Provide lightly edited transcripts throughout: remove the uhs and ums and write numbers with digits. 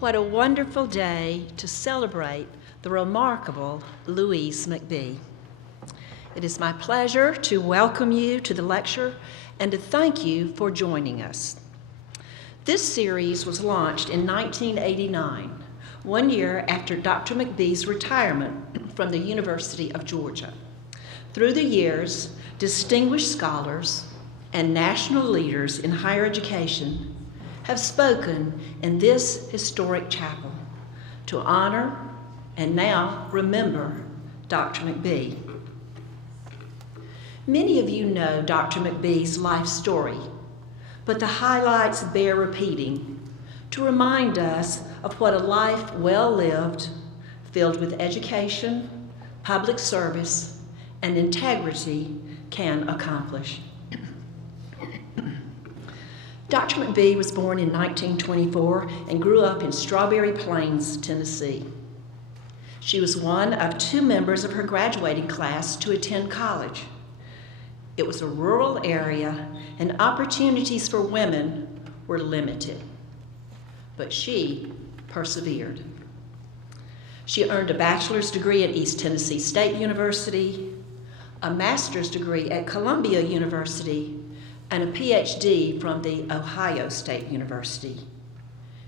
What a wonderful day to celebrate the remarkable Louise McBee. It is my pleasure to welcome you to the lecture and to thank you for joining us. This series was launched in 1989, 1 year after Dr. McBee's retirement from the University of Georgia. Through the years, distinguished scholars and national leaders in higher education have spoken in this historic chapel to honor and now remember Dr. McBee. Many of you know Dr. McBee's life story, but the highlights bear repeating to remind us of what a life well lived, filled with education, public service, and integrity can accomplish. Dr. McBee was born in 1924 and grew up in Strawberry Plains, Tennessee. She was one of 2 members of her graduating class to attend college. It was a rural area and opportunities for women were limited, but she persevered. She earned a bachelor's degree at East Tennessee State University, a master's degree at Columbia University, and a PhD from the Ohio State University.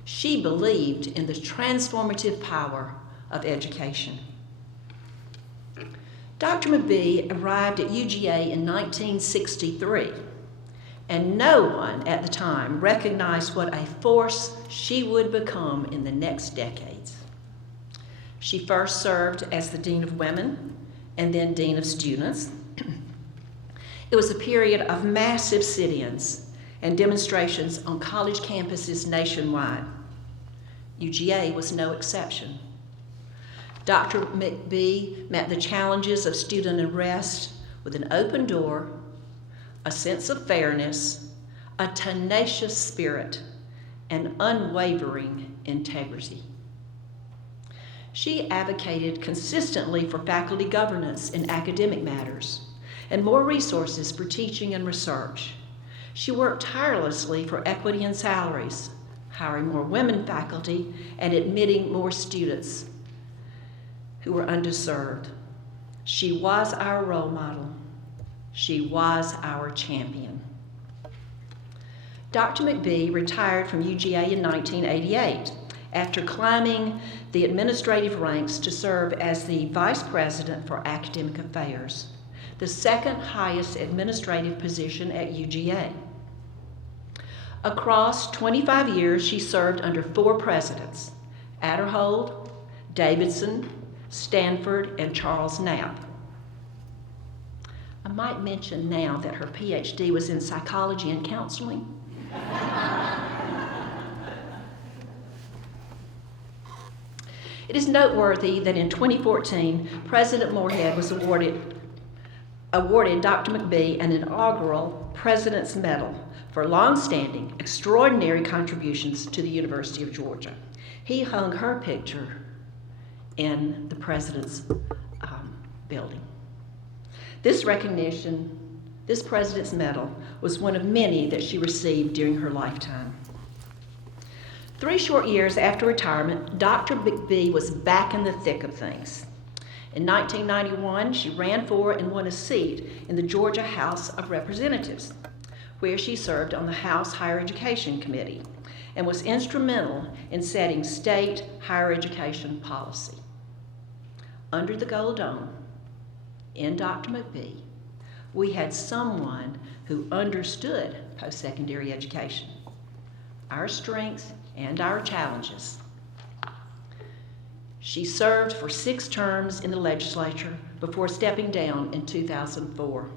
She believed in the transformative power of education. Dr. McBee arrived at UGA in 1963, and no one at the time recognized what a force she would become in the next decades. She first served as the Dean of Women and then Dean of Students. It was a period of massive sit-ins and demonstrations on college campuses nationwide. UGA was no exception. Dr. McBee met the challenges of student unrest with an open door, a sense of fairness, a tenacious spirit, and unwavering integrity. She advocated consistently for faculty governance in academic matters and more resources for teaching and research. She worked tirelessly for equity in salaries, hiring more women faculty, and admitting more students who were underserved. She was our role model. She was our champion. Dr. McBee retired from UGA in 1988 after climbing the administrative ranks to serve as the Vice President for Academic Affairs, the second highest administrative position at UGA. Across 25 years, she served under 4 presidents: Adderhold, Davidson, Stanford, and Charles Knapp. I might mention now that her PhD was in psychology and counseling. It is noteworthy that in 2014, President Moorhead was awarded Dr. McBee an inaugural President's Medal for long-standing, extraordinary contributions to the University of Georgia. He hung her picture in the President's building. This recognition, this President's Medal, was one of many that she received during her lifetime. 3 short years after retirement, Dr. McBee was back in the thick of things. In 1991, she ran for and won a seat in the Georgia House of Representatives, where she served on the House Higher Education Committee and was instrumental in setting state higher education policy. Under the Gold Dome, in Dr. McBee, we had someone who understood post-secondary education, our strengths and our challenges. She served for 6 terms in the legislature before stepping down in 2004.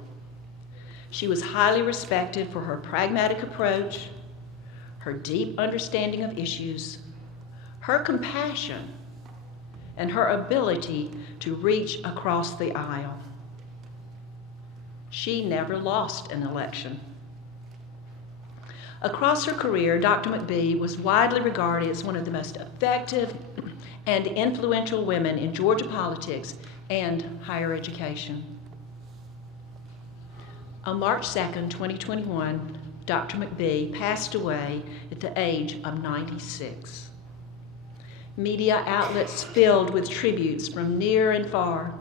She was highly respected for her pragmatic approach, her deep understanding of issues, her compassion, and her ability to reach across the aisle. She never lost an election. Across her career, Dr. McBee was widely regarded as one of the most effective and influential women in Georgia politics and higher education. On March 2nd, 2021, Dr. McBee passed away at the age of 96. media outlets filled with tributes from near and far.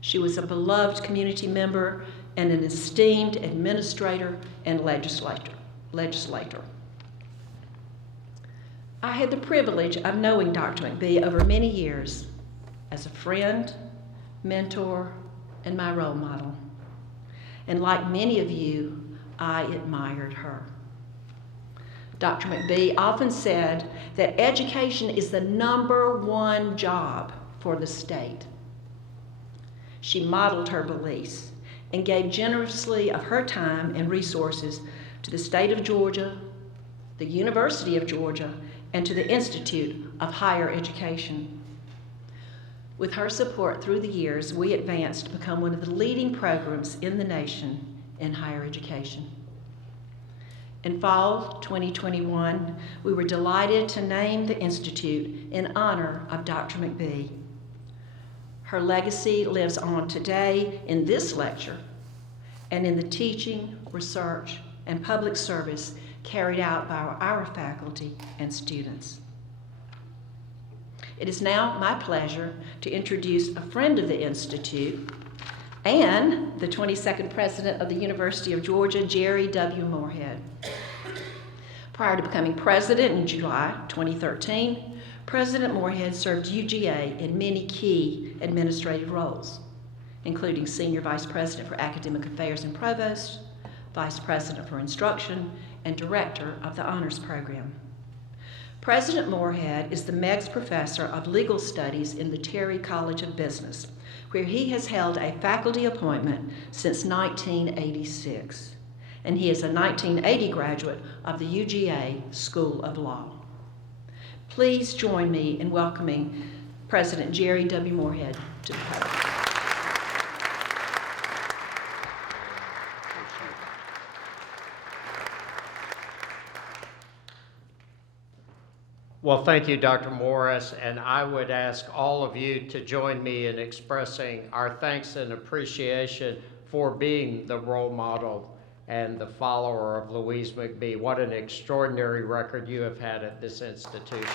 She was a beloved community member and an esteemed administrator and legislator. I had the privilege of knowing Dr. McBee over many years as a friend, mentor, and my role model. And like many of you, I admired her. Dr. McBee often said that education is the #1 job for the state. She modeled her beliefs and gave generously of her time and resources to the state of Georgia, the University of Georgia, and to the Institute of Higher Education. With her support through the years, we advanced to become one of the leading programs in the nation in higher education. In fall 2021, we were delighted to name the Institute in honor of Dr. McBee. Her legacy lives on today in this lecture and in the teaching, research, and public service carried out by our faculty and students. It is now my pleasure to introduce a friend of the Institute and the 22nd president of the University of Georgia, Jerry W. Moorhead. Prior to becoming president in July 2013, President Moorhead served UGA in many key administrative roles, including Senior Vice President for Academic Affairs and Provost, Vice President for Instruction, and Director of the Honors Program. President Moorhead is the Meggs Professor of Legal Studies in the Terry College of Business, where he has held a faculty appointment since 1986, and he is a 1980 graduate of the UGA School of Law. Please join me in welcoming President Jerry W. Moorhead to the podium. Well, thank you, Dr. Morris, and I would ask all of you to join me in expressing our thanks and appreciation for being the role model and the follower of Louise McBee. What an extraordinary record you have had at this institution.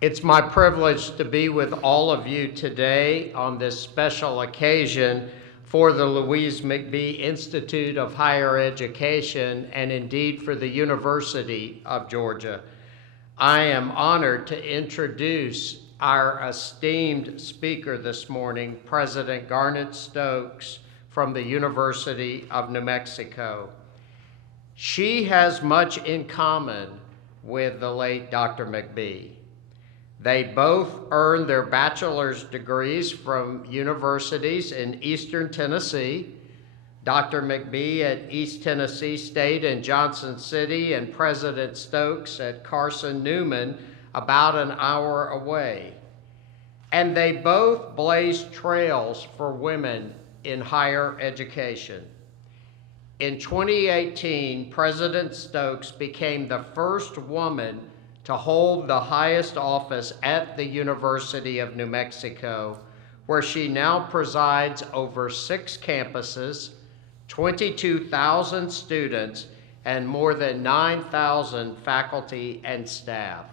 It's my privilege to be with all of you today on this special occasion for the Louise McBee Institute of Higher Education, and indeed for the University of Georgia. I am honored to introduce our esteemed speaker this morning, President Garnett Stokes from the University of New Mexico. She has much in common with the late Dr. McBee. They both earned their bachelor's degrees from universities in Eastern Tennessee, Dr. McBee at East Tennessee State in Johnson City, and President Stokes at Carson Newman, about an hour away. And they both blazed trails for women in higher education. In 2018, President Stokes became the first woman to hold the highest office at the University of New Mexico, where she now presides over 6 campuses, 22,000 students, and more than 9,000 faculty and staff.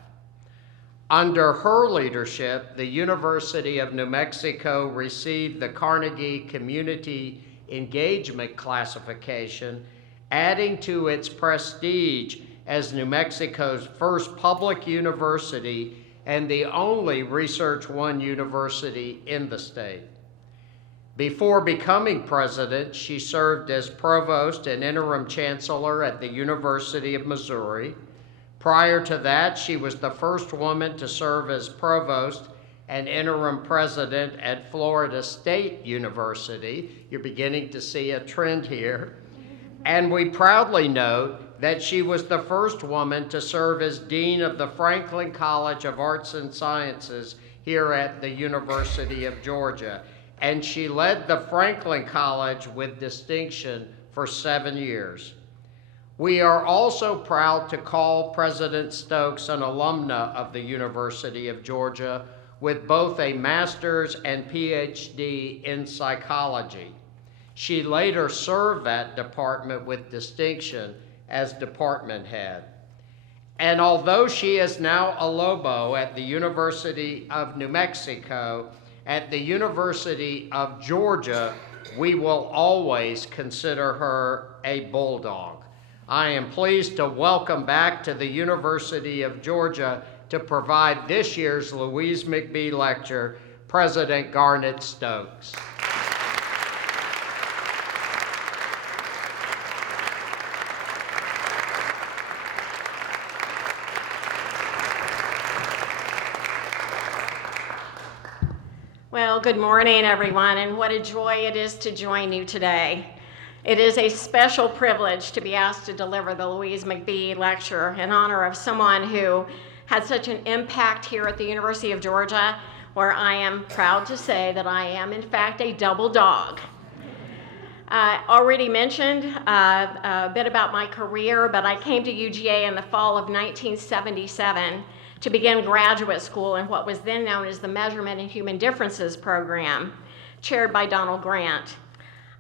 Under her leadership, the University of New Mexico received the Carnegie Community Engagement Classification, adding to its prestige as New Mexico's first public university and the only Research One university in the state. Before becoming president, she served as provost and interim chancellor at the University of Missouri. Prior to that, she was the first woman to serve as provost and interim president at Florida State University. You're beginning to see a trend here. And we proudly note that she was the first woman to serve as dean of the Franklin College of Arts and Sciences here at the University of Georgia. And she led the Franklin College with distinction for 7 years. We are also proud to call President Stokes an alumna of the University of Georgia with both a master's and PhD in psychology. She later served that department with distinction as department head. And although she is now a Lobo at the University of New Mexico, at the University of Georgia, we will always consider her a Bulldog. I am pleased to welcome back to the University of Georgia to provide this year's Louise McBee Lecture, President Garnett Stokes. Well, good morning, everyone, and what a joy it is to join you today. It is a special privilege to be asked to deliver the Louise McBee Lecture in honor of someone who had such an impact here at the University of Georgia, where I am proud to say that I am, in fact, a double dog. Already mentioned a bit about my career, but I came to UGA in the fall of 1977 to begin graduate school in what was then known as the Measurement in Human Differences program, chaired by Donald Grant.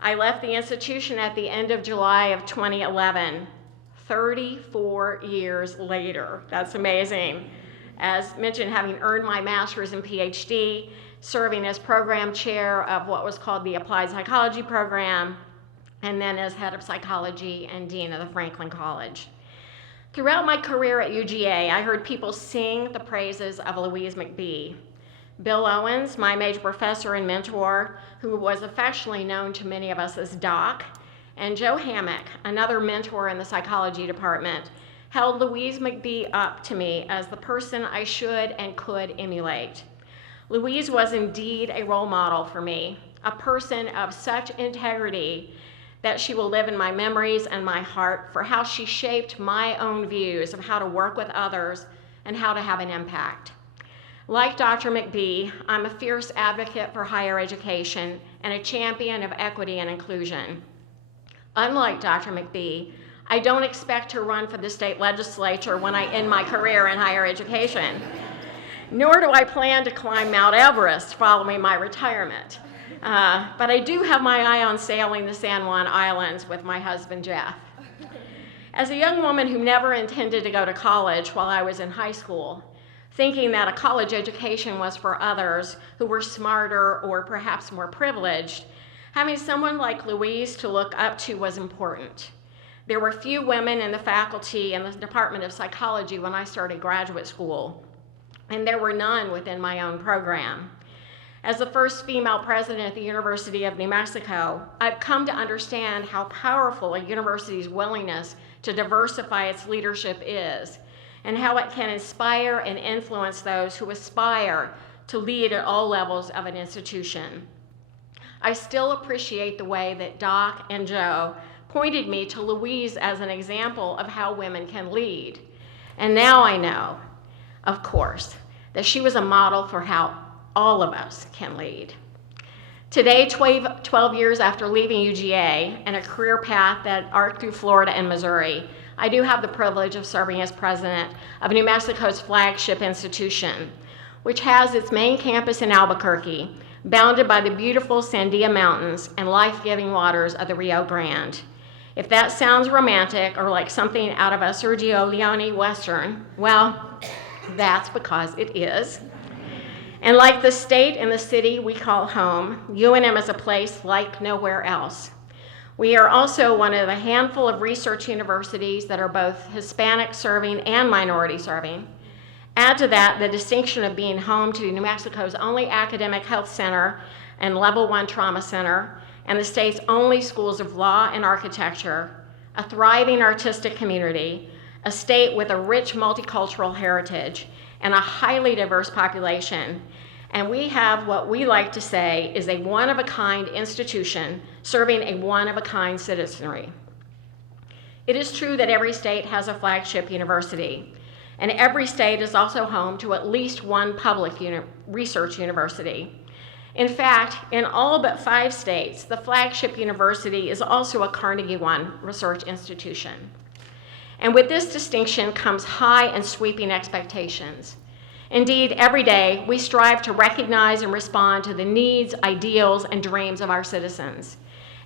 I left the institution at the end of July of 2011, 34 years later. That's amazing. As mentioned, having earned my master's and PhD, serving as program chair of what was called the Applied Psychology program, and then as head of psychology and dean of the Franklin College. Throughout my career at UGA, I heard people sing the praises of Louise McBee. Bill Owens, my major professor and mentor, who was affectionately known to many of us as Doc, and Joe Hammock, another mentor in the psychology department, held Louise McBee up to me as the person I should and could emulate. Louise was indeed a role model for me, a person of such integrity that she will live in my memories and my heart for how she shaped my own views of how to work with others and how to have an impact. Like Dr. McBee, I'm a fierce advocate for higher education and a champion of equity and inclusion. Unlike Dr. McBee, I don't expect to run for the state legislature when I end my career in higher education, nor do I plan to climb Mount Everest following my retirement. But I do have my eye on sailing the San Juan Islands with my husband, Jeff. As a young woman who never intended to go to college while I was in high school, thinking that a college education was for others who were smarter or perhaps more privileged, having someone like Louise to look up to was important. There were few women in the faculty in the Department of Psychology when I started graduate school, and there were none within my own program. As the first female president at the University of New Mexico, I've come to understand how powerful a university's willingness to diversify its leadership is, and how it can inspire and influence those who aspire to lead at all levels of an institution. I still appreciate the way that Doc and Joe pointed me to Louise as an example of how women can lead. And now I know, of course, that she was a model for how all of us can lead. Today, 12 years after leaving UGA and a career path that arced through Florida and Missouri, I do have the privilege of serving as president of New Mexico's flagship institution, which has its main campus in Albuquerque, bounded by the beautiful Sandia Mountains and life-giving waters of the Rio Grande. If that sounds romantic or like something out of a Sergio Leone Western, well, that's because it is. And like the state and the city we call home, UNM is a place like nowhere else. We are also one of the handful of research universities that are both Hispanic serving and minority serving. Add to that the distinction of being home to New Mexico's only academic health center and level 1 trauma center, and the state's only schools of law and architecture, a thriving artistic community, a state with a rich multicultural heritage, and a highly diverse population. And we have what we like to say is a one-of-a-kind institution serving a one-of-a-kind citizenry. It is true that every state has a flagship university, and every state is also home to at least one public research university. In fact, in all but 5 states, the flagship university is also a Carnegie One research institution. And with this distinction comes high and sweeping expectations. Indeed, every day we strive to recognize and respond to the needs, ideals, and dreams of our citizens.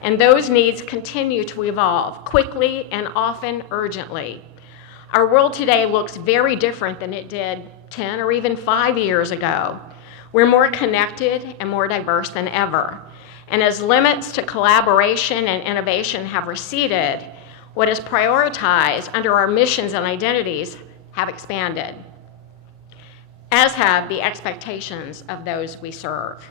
and those needs continue to evolve quickly and often urgently. Our world today looks very different than it did 10 or even 5 years ago. We're more connected and more diverse than ever. And as limits to collaboration and innovation have receded, what is prioritized under our missions and identities have expanded, as have the expectations of those we serve.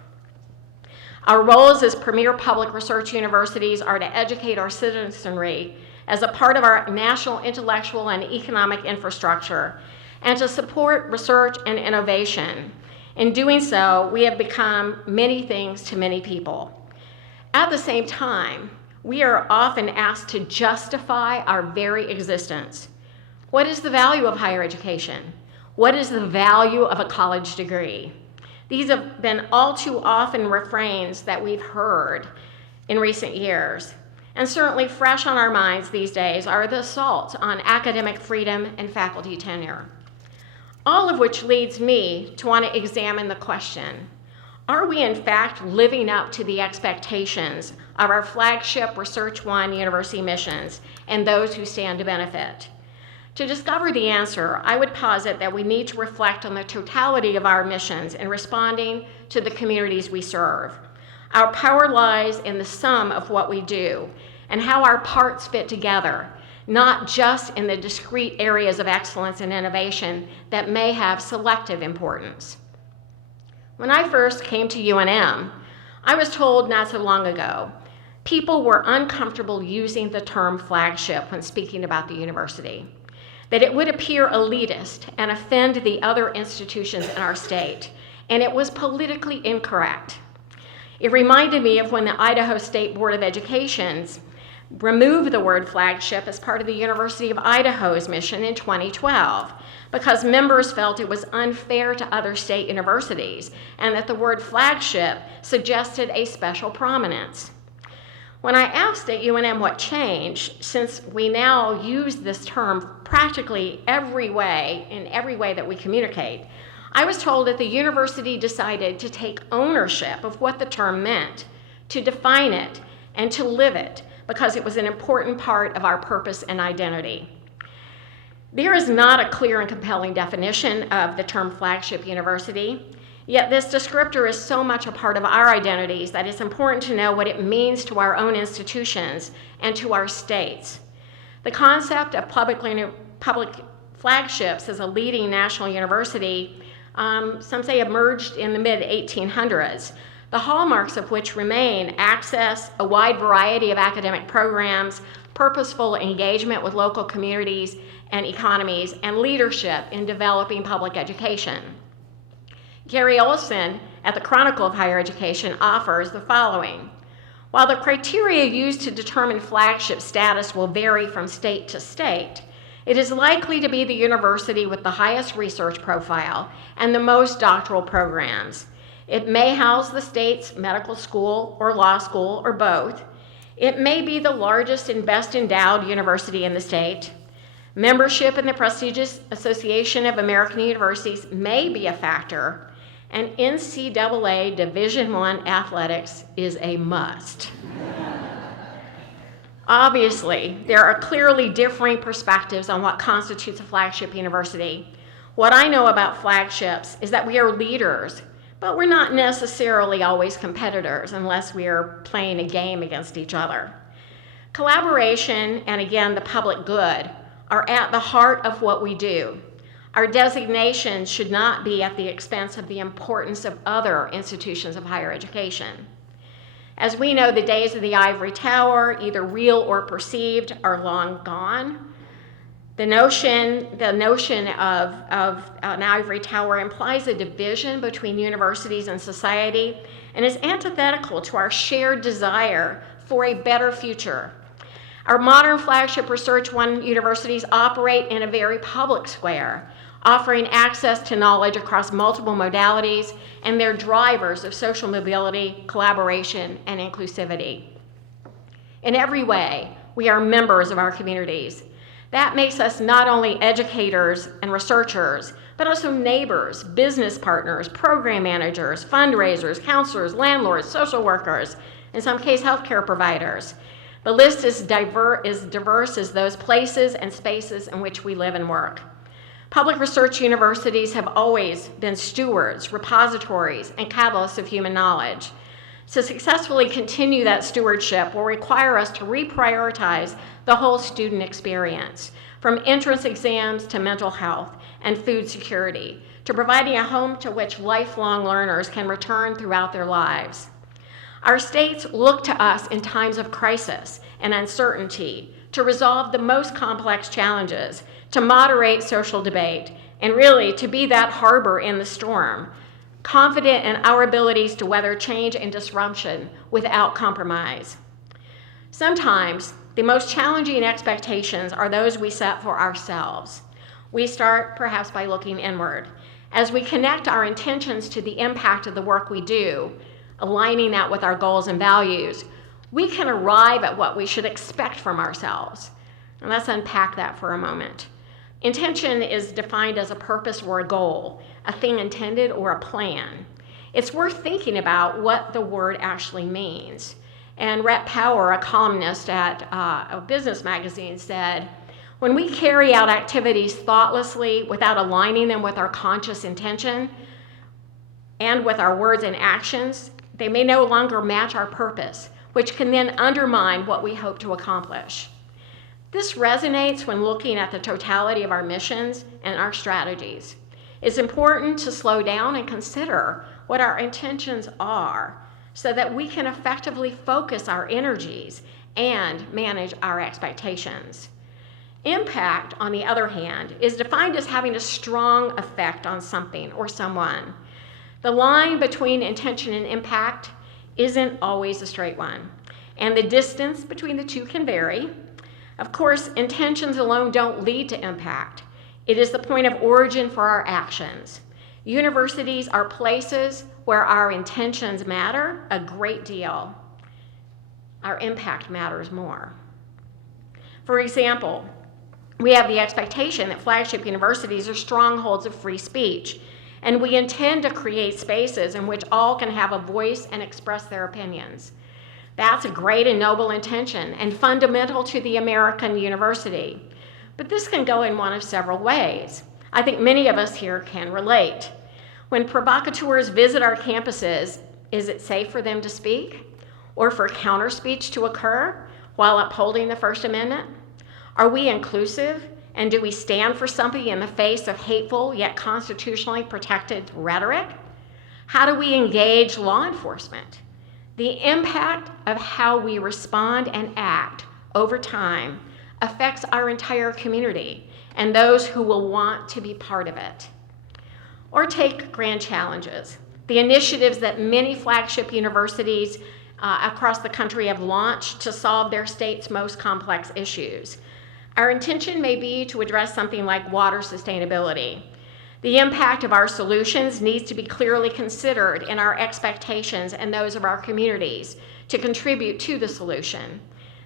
Our roles as premier public research universities are to educate our citizenry as a part of our national intellectual and economic infrastructure, and to support research and innovation. In doing so, we have become many things to many people. At the same time, we are often asked to justify our very existence. What is the value of higher education? What is the value of a college degree? These have been all too often refrains that we've heard in recent years. And certainly fresh on our minds these days are the assaults on academic freedom and faculty tenure. All of which leads me to want to examine the question, are we in fact living up to the expectations of our flagship Research One university missions and those who stand to benefit? To discover the answer, I would posit that we need to reflect on the totality of our missions in responding to the communities we serve. Our power lies in the sum of what we do and how our parts fit together, not just in the discrete areas of excellence and innovation that may have selective importance. When I first came to UNM, I was told not so long ago, people were uncomfortable using the term flagship when speaking about the university, that it would appear elitist and offend the other institutions in our state, and it was politically incorrect. It reminded me of when the Idaho State Board of Education removed the word flagship as part of the University of Idaho's mission in 2012 because members felt it was unfair to other state universities and that the word flagship suggested a special prominence. When I asked at UNM what changed, since we now use this term practically in every way that we communicate, I was told that the university decided to take ownership of what the term meant, to define it, and to live it, because it was an important part of our purpose and identity. There is not a clear and compelling definition of the term flagship university, yet this descriptor is so much a part of our identities that it's important to know what it means to our own institutions and to our states. The concept of public flagships as a leading national university, some say emerged in the mid-1800s, the hallmarks of which remain access, a wide variety of academic programs, purposeful engagement with local communities and economies, and leadership in developing public education. Gary Olson at the Chronicle of Higher Education offers the following. While the criteria used to determine flagship status will vary from state to state, it is likely to be the university with the highest research profile and the most doctoral programs. It may house the state's medical school or law school or both. It may be the largest and best endowed university in the state. Membership in the prestigious Association of American Universities may be a factor, and NCAA Division I athletics is a must. Obviously, there are clearly differing perspectives on what constitutes a flagship university. What I know about flagships is that we are leaders, but we're not necessarily always competitors unless we are playing a game against each other. Collaboration and, again, the public good are at the heart of what we do. Our designation should not be at the expense of the importance of other institutions of higher education. As we know, the days of the ivory tower, either real or perceived, are long gone. The notion of an ivory tower implies a division between universities and society and is antithetical to our shared desire for a better future. Our modern flagship Research One universities operate in a very public square, offering access to knowledge across multiple modalities, and they're drivers of social mobility, collaboration, and inclusivity. In every way, we are members of our communities. That makes us not only educators and researchers, but also neighbors, business partners, program managers, fundraisers, counselors, landlords, social workers, in some cases healthcare providers. The list is diverse as those places and spaces in which we live and work. Public research universities have always been stewards, repositories, and catalysts of human knowledge. To successfully continue that stewardship will require us to reprioritize the whole student experience, from entrance exams to mental health and food security, to providing a home to which lifelong learners can return throughout their lives. Our states look to us in times of crisis and uncertainty to resolve the most complex challenges, to moderate social debate, and really to be that harbor in the storm, confident in our abilities to weather change and disruption without compromise. Sometimes the most challenging expectations are those we set for ourselves. We start perhaps by looking inward. As we connect our intentions to the impact of the work we do, aligning that with our goals and values, we can arrive at what we should expect from ourselves. And let's unpack that for a moment. Intention is defined as a purpose or a goal, a thing intended or a plan. It's worth thinking about what the word actually means. And Rhett Power, a columnist at a business magazine, said, "When we carry out activities thoughtlessly without aligning them with our conscious intention and with our words and actions, they may no longer match our purpose, which can then undermine what we hope to accomplish." This resonates when looking at the totality of our missions and our strategies. It's important to slow down and consider what our intentions are so that we can effectively focus our energies and manage our expectations. Impact, on the other hand, is defined as having a strong effect on something or someone. The line between intention and impact isn't always a straight one, and the distance between the two can vary. Of course, intentions alone don't lead to impact. It is the point of origin for our actions. Universities are places where our intentions matter a great deal. Our impact matters more. For example, we have the expectation that flagship universities are strongholds of free speech, and we intend to create spaces in which all can have a voice and express their opinions. That's a great and noble intention and fundamental to the American university. But this can go in one of several ways. I think many of us here can relate. When provocateurs visit our campuses, is it safe for them to speak or for counter speech to occur while upholding the First Amendment? Are we inclusive, and do we stand for something in the face of hateful yet constitutionally protected rhetoric? How do we engage law enforcement? The impact of how we respond and act over time affects our entire community and those who will want to be part of it. Or take grand challenges, the initiatives that many flagship universities across the country have launched to solve their state's most complex issues. Our intention may be to address something like water sustainability. The impact of our solutions needs to be clearly considered in our expectations and those of our communities to contribute to the solution.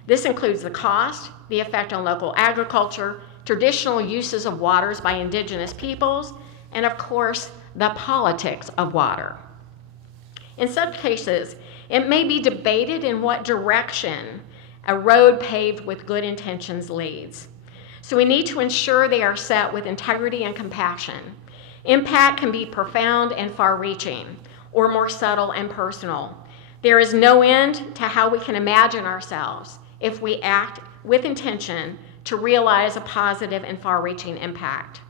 This includes the cost, the effect on local agriculture, traditional uses of waters by indigenous peoples, and of course, the politics of water. In such cases, it may be debated in what direction a road paved with good intentions leads. So we need to ensure they are set with integrity and compassion. Impact can be profound and far-reaching, or more subtle and personal. There is no end to how we can imagine ourselves if we act with intention to realize a positive and far-reaching impact.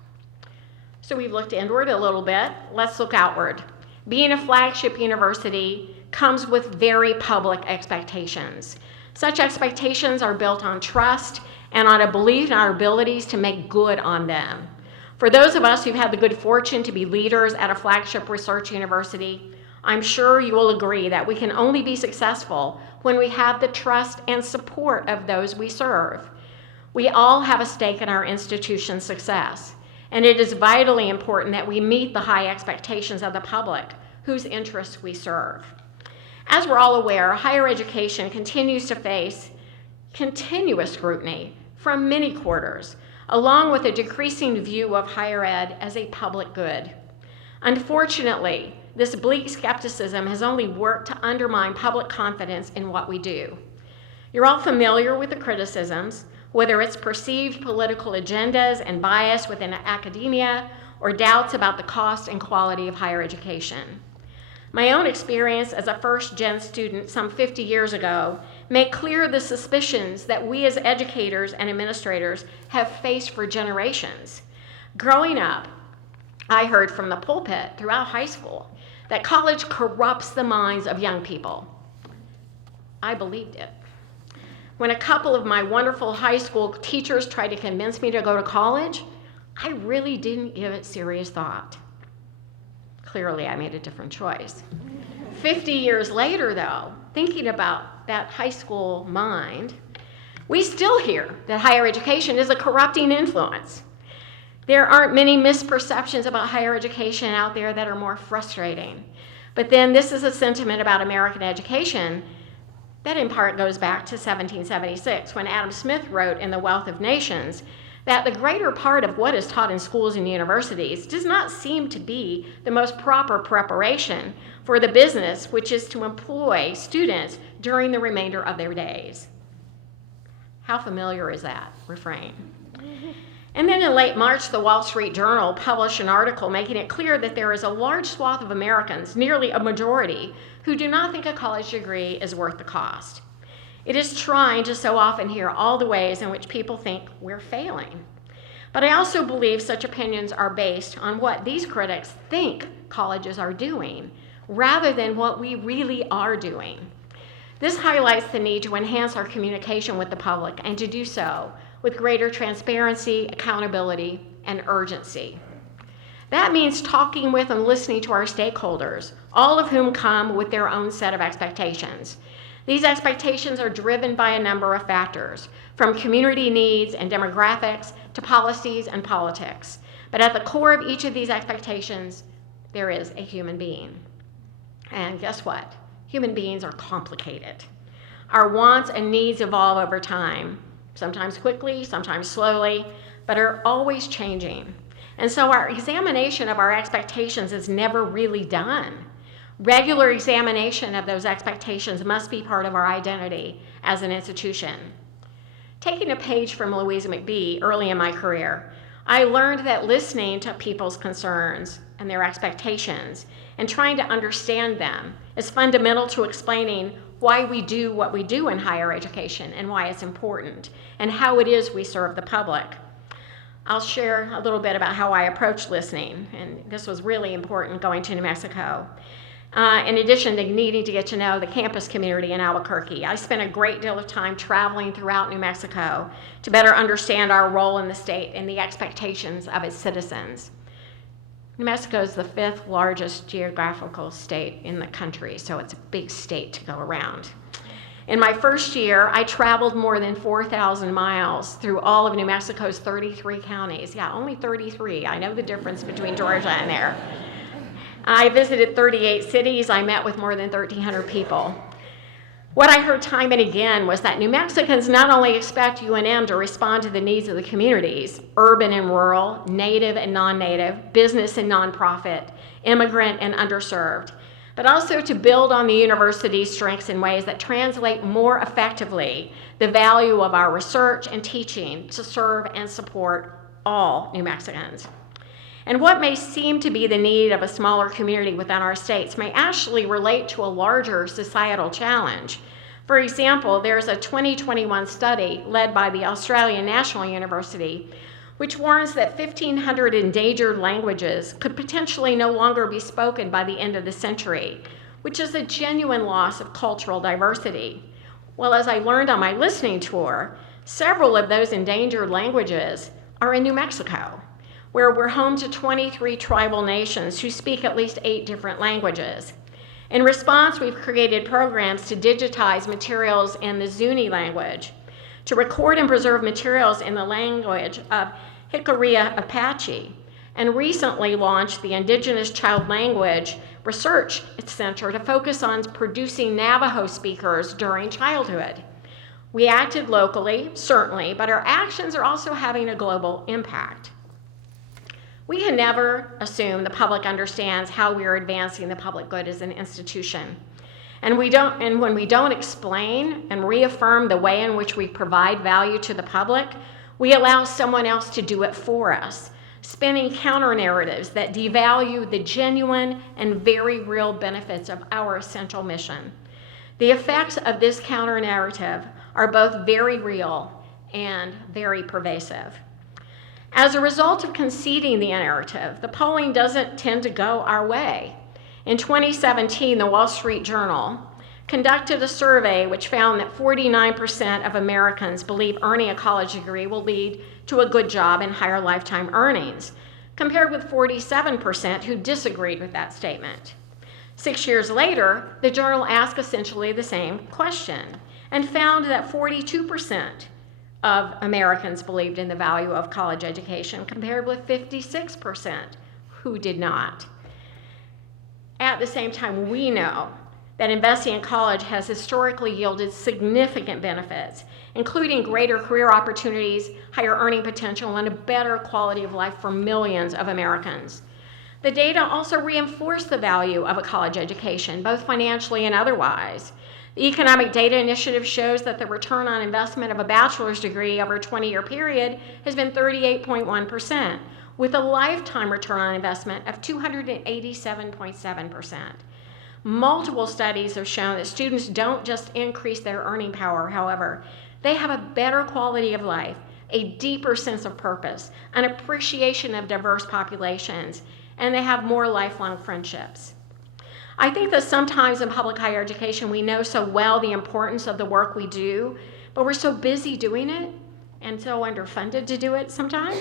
So we've looked inward a little bit. Let's look outward. Being a flagship university comes with very public expectations. Such expectations are built on trust and on a belief in our abilities to make good on them. For those of us who've had the good fortune to be leaders at a flagship research university, I'm sure you will agree that we can only be successful when we have the trust and support of those we serve. We all have a stake in our institution's success, and it is vitally important that we meet the high expectations of the public whose interests we serve. As we're all aware, higher education continues to face continuous scrutiny from many quarters, along with a decreasing view of higher ed as a public good. Unfortunately, this bleak skepticism has only worked to undermine public confidence in what we do. You're all familiar with the criticisms, whether it's perceived political agendas and bias within academia or doubts about the cost and quality of higher education. My own experience as a first-gen student some 50 years ago make clear the suspicions that we as educators and administrators have faced for generations. Growing up, I heard from the pulpit throughout high school that college corrupts the minds of young people. I believed it. When a couple of my wonderful high school teachers tried to convince me to go to college, I really didn't give it serious thought. Clearly, I made a different choice. 50 years later, though, thinking about that high school mind, we still hear that higher education is a corrupting influence. There aren't many misperceptions about higher education out there that are more frustrating. But then this is a sentiment about American education that in part goes back to 1776, when Adam Smith wrote in The Wealth of Nations that the greater part of what is taught in schools and universities does not seem to be the most proper preparation for the business which is to employ students during the remainder of their days. How familiar is that refrain? And then in late March, the Wall Street Journal published an article making it clear that there is a large swath of Americans, nearly a majority, who do not think a college degree is worth the cost. It is trying to so often hear all the ways in which people think we're failing. But I also believe such opinions are based on what these critics think colleges are doing, rather than what we really are doing. This highlights the need to enhance our communication with the public and to do so with greater transparency, accountability, and urgency. That means talking with and listening to our stakeholders, all of whom come with their own set of expectations. These expectations are driven by a number of factors, from community needs and demographics to policies and politics. But at the core of each of these expectations, there is a human being. And guess what? Human beings are complicated. Our wants and needs evolve over time, sometimes quickly, sometimes slowly, but are always changing. And so our examination of our expectations is never really done. Regular examination of those expectations must be part of our identity as an institution. Taking a page from Louise McBee early in my career, I learned that listening to people's concerns and their expectations and trying to understand them is fundamental to explaining why we do what we do in higher education and why it's important and how it is we serve the public. I'll share a little bit about how I approach listening, and this was really important going to New Mexico. In addition to needing to get to know the campus community in Albuquerque, I spent a great deal of time traveling throughout New Mexico to better understand our role in the state and the expectations of its citizens. New Mexico is the 5th largest geographical state in the country, so it's a big state to go around. In my first year, I traveled more than 4,000 miles through all of New Mexico's 33 counties. Yeah, only 33. I know the difference between Georgia and there. I visited 38 cities. I met with more than 1,300 people. What I heard time and again was that New Mexicans not only expect UNM to respond to the needs of the communities, urban and rural, native and non-native, business and nonprofit, immigrant and underserved, but also to build on the university's strengths in ways that translate more effectively the value of our research and teaching to serve and support all New Mexicans. And what may seem to be the need of a smaller community within our states may actually relate to a larger societal challenge. For example, there's a 2021 study led by the Australian National University which warns that 1,500 endangered languages could potentially no longer be spoken by the end of the century, which is a genuine loss of cultural diversity. Well, as I learned on my listening tour, several of those endangered languages are in New Mexico, where we're home to 23 tribal nations who speak at least 8 different languages. In response, we've created programs to digitize materials in the Zuni language, to record and preserve materials in the language of Jicarilla Apache, and recently launched the Indigenous Child Language Research Center to focus on producing Navajo speakers during childhood. We acted locally, certainly, but our actions are also having a global impact. We can never assume the public understands how we are advancing the public good as an institution. And when we don't explain and reaffirm the way in which we provide value to the public, we allow someone else to do it for us, spinning counter narratives that devalue the genuine and very real benefits of our essential mission. The effects of this counter narrative are both very real and very pervasive. As a result of conceding the narrative, the polling doesn't tend to go our way. In 2017, the Wall Street Journal conducted a survey which found that 49% of Americans believe earning a college degree will lead to a good job and higher lifetime earnings, compared with 47% who disagreed with that statement. 6 years later, the journal asked essentially the same question and found that 42% of Americans believed in the value of college education, compared with 56% who did not. At the same time, we know that investing in college has historically yielded significant benefits, including greater career opportunities, higher earning potential, and a better quality of life for millions of Americans. The data also reinforce the value of a college education, both financially and otherwise. The Economic Data Initiative shows that the return on investment of a bachelor's degree over a 20-year period has been 38.1%, with a lifetime return on investment of 287.7%. Multiple studies have shown that students don't just increase their earning power, however, they have a better quality of life, a deeper sense of purpose, an appreciation of diverse populations, and they have more lifelong friendships. I think that sometimes in public higher education, we know so well the importance of the work we do, but we're so busy doing it and so underfunded to do it sometimes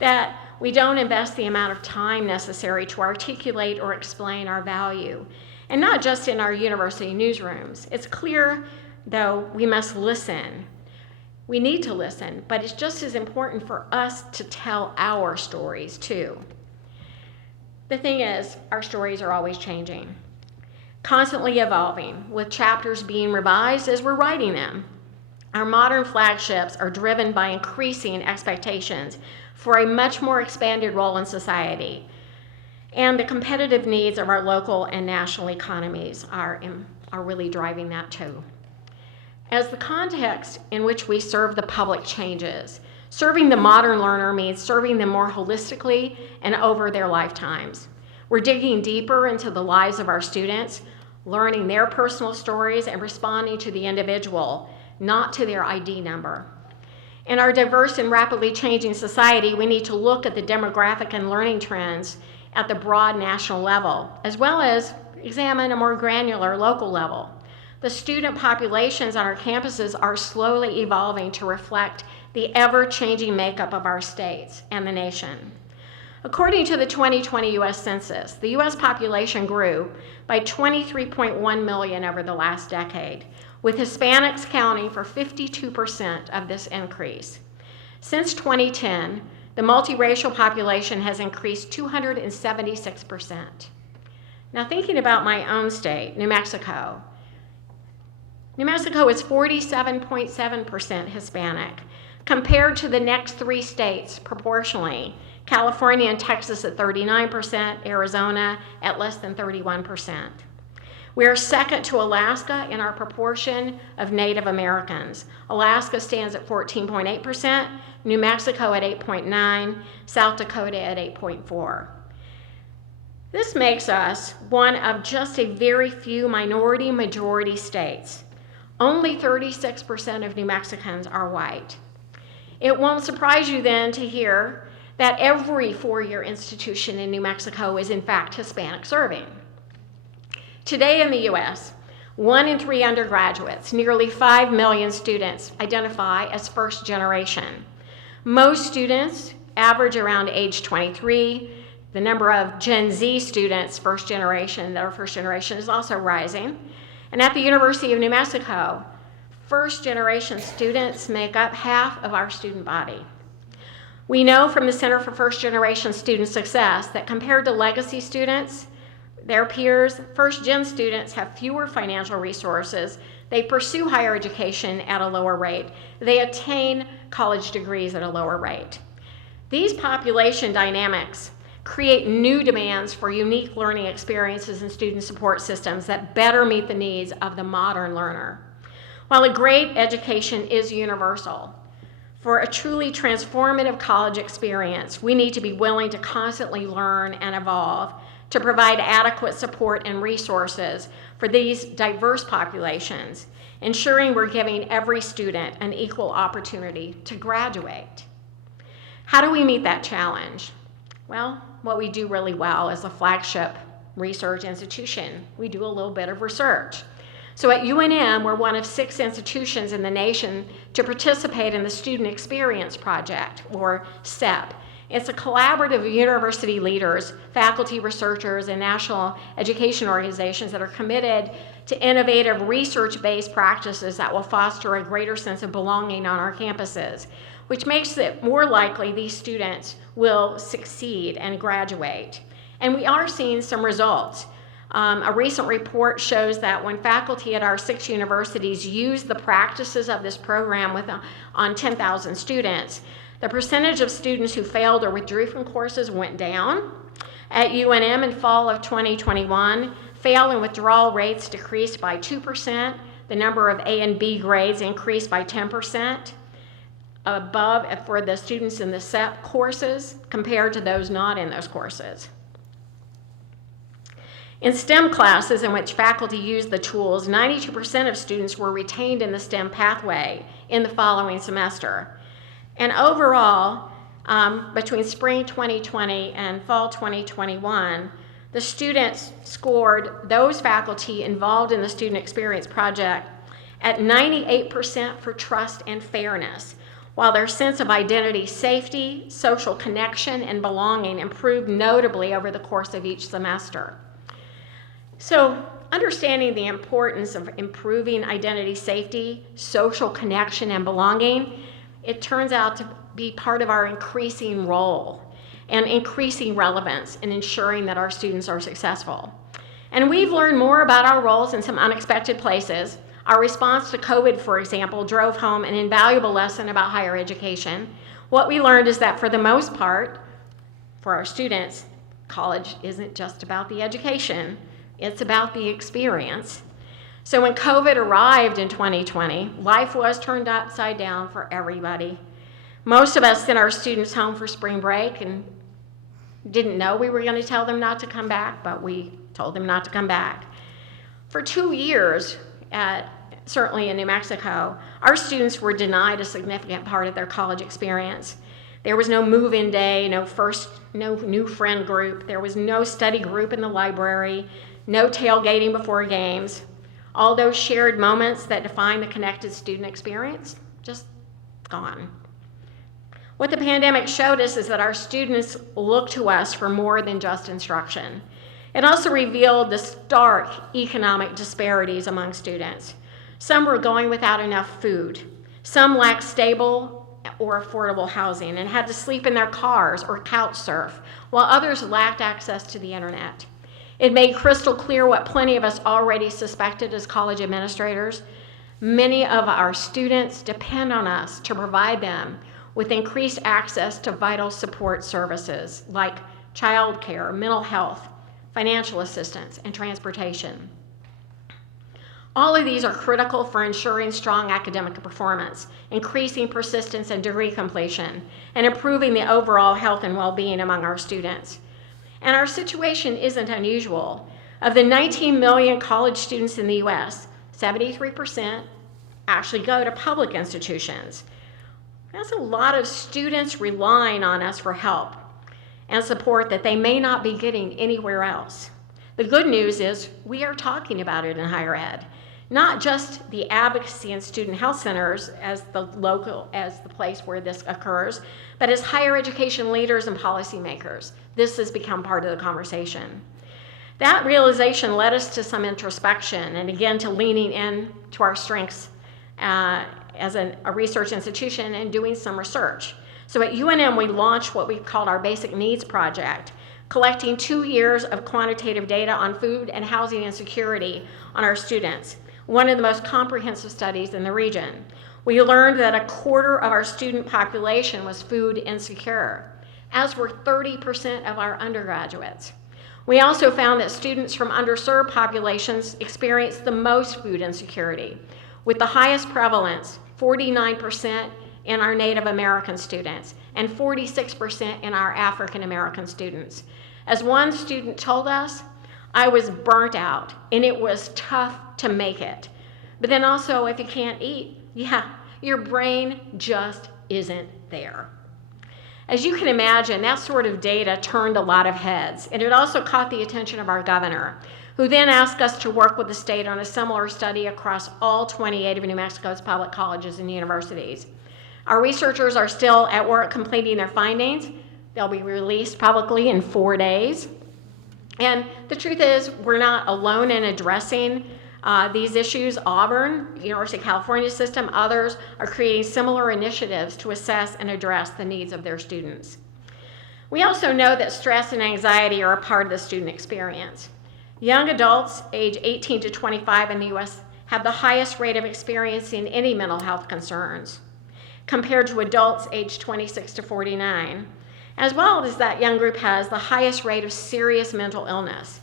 that we don't invest the amount of time necessary to articulate or explain our value. And not just in our university newsrooms. It's clear, though, we must listen. We need to listen, but it's just as important for us to tell our stories, too. The thing is, our stories are always changing, constantly evolving, with chapters being revised as we're writing them. Our modern flagships are driven by increasing expectations for a much more expanded role in society, and the competitive needs of our local and national economies are really driving that too. As the context in which we serve the public changes, serving the modern learner means serving them more holistically and over their lifetimes. We're digging deeper into the lives of our students, learning their personal stories and responding to the individual, not to their ID number. In our diverse and rapidly changing society, we need to look at the demographic and learning trends at the broad national level, as well as examine a more granular local level. The student populations on our campuses are slowly evolving to reflect the ever-changing makeup of our states and the nation. According to the 2020 U.S. Census, the U.S. population grew by 23.1 million over the last decade, with Hispanics counting for 52% of this increase. Since 2010, the multiracial population has increased 276%. Now, thinking about my own state, New Mexico. New Mexico is 47.7% Hispanic, compared to the next three states proportionally, California and Texas at 39%, Arizona at less than 31%. We are second to Alaska in our proportion of Native Americans. Alaska stands at 14.8%, New Mexico at 8.9%, South Dakota at 8.4%. This makes us one of just a very few minority-majority states. Only 36% of New Mexicans are white. It won't surprise you then to hear that every four-year institution in New Mexico is in fact Hispanic serving. Today in the U.S., 1 in 3 undergraduates, nearly 5 million students, identify as first generation. Most students average around age 23. The number of Gen Z students, first generation, that are first generation, is also rising. And at the University of New Mexico, first generation students make up half of our student body. We know from the Center for First Generation Student Success that compared to legacy students, their peers, first-gen students have fewer financial resources, they pursue higher education at a lower rate, they attain college degrees at a lower rate. These population dynamics create new demands for unique learning experiences and student support systems that better meet the needs of the modern learner. While a great education is universal, for a truly transformative college experience, we need to be willing to constantly learn and evolve to provide adequate support and resources for these diverse populations, ensuring we're giving every student an equal opportunity to graduate. How do we meet that challenge? Well, what we do really well is a flagship research institution. We do a little bit of research. So at UNM, we're one of 6 institutions in the nation to participate in the Student Experience Project, or STEP. It's a collaborative of university leaders, faculty, researchers, and national education organizations that are committed to innovative research-based practices that will foster a greater sense of belonging on our campuses, which makes it more likely these students will succeed and graduate. And we are seeing some results. A recent report shows that when faculty at our 6 universities use the practices of this program on 10,000 students, the percentage of students who failed or withdrew from courses went down. At UNM in fall of 2021, fail and withdrawal rates decreased by 2%. The number of A and B grades increased by 10% above for the students in the SEP courses compared to those not in those courses. In STEM classes in which faculty used the tools, 92% of students were retained in the STEM pathway in the following semester. And overall, between spring 2020 and fall 2021, the students scored those faculty involved in the Student Experience Project at 98% for trust and fairness, while their sense of identity, safety, social connection, and belonging improved notably over the course of each semester. So, understanding the importance of improving identity, safety, social connection, and belonging, it turns out to be part of our increasing role and increasing relevance in ensuring that our students are successful. And we've learned more about our roles in some unexpected places. Our response to COVID, for example, drove home an invaluable lesson about higher education. What we learned is that for the most part, for our students, college isn't just about the education, it's about the experience. So when COVID arrived in 2020, life was turned upside down for everybody. Most of us sent our students home for spring break and didn't know we were going to tell them not to come back, but we told them not to come back. For 2 years, certainly in New Mexico, our students were denied a significant part of their college experience. There was no move-in day, no new friend group, there was no study group in the library, no tailgating before games. All those shared moments that define the connected student experience, just gone. What the pandemic showed us is that our students look to us for more than just instruction. It also revealed the stark economic disparities among students. Some were going without enough food. Some lacked stable or affordable housing and had to sleep in their cars or couch surf, while others lacked access to the internet. It made crystal clear what plenty of us already suspected as college administrators. Many of our students depend on us to provide them with increased access to vital support services like childcare, mental health, financial assistance, and transportation. All of these are critical for ensuring strong academic performance, increasing persistence and degree completion, and improving the overall health and well-being among our students. And our situation isn't unusual. Of the 19 million college students in the US, 73% actually go to public institutions. That's a lot of students relying on us for help and support that they may not be getting anywhere else. The good news is we are talking about it in higher ed, not just the advocacy and student health centers as the place where this occurs, but as higher education leaders and policymakers. This has become part of the conversation. That realization led us to some introspection and again to leaning in to our strengths as a research institution and doing some research. So at UNM, we launched what we called our Basic Needs Project, collecting 2 years of quantitative data on food and housing insecurity on our students, one of the most comprehensive studies in the region. We learned that 1/4 of our student population was food insecure. as were 30% of our undergraduates. We also found that students from underserved populations experienced the most food insecurity, with the highest prevalence, 49%, in our Native American students and 46% in our African American students. As one student told us, I was burnt out and it was tough to make it. But then also, if you can't eat, your brain just isn't there. As you can imagine, that sort of data turned a lot of heads, and it also caught the attention of our governor, who then asked us to work with the state on a similar study across all 28 of New Mexico's public colleges and universities. Our researchers are still at work completing their findings. They'll be released publicly in 4 days. And the truth is, we're not alone in addressing these issues. Auburn, University of California system, others are creating similar initiatives to assess and address the needs of their students. We also know that stress and anxiety are a part of the student experience. Young adults age 18 to 25 in the U.S. have the highest rate of experiencing any mental health concerns, compared to adults aged 26 to 49, as well as that young group has the highest rate of serious mental illness.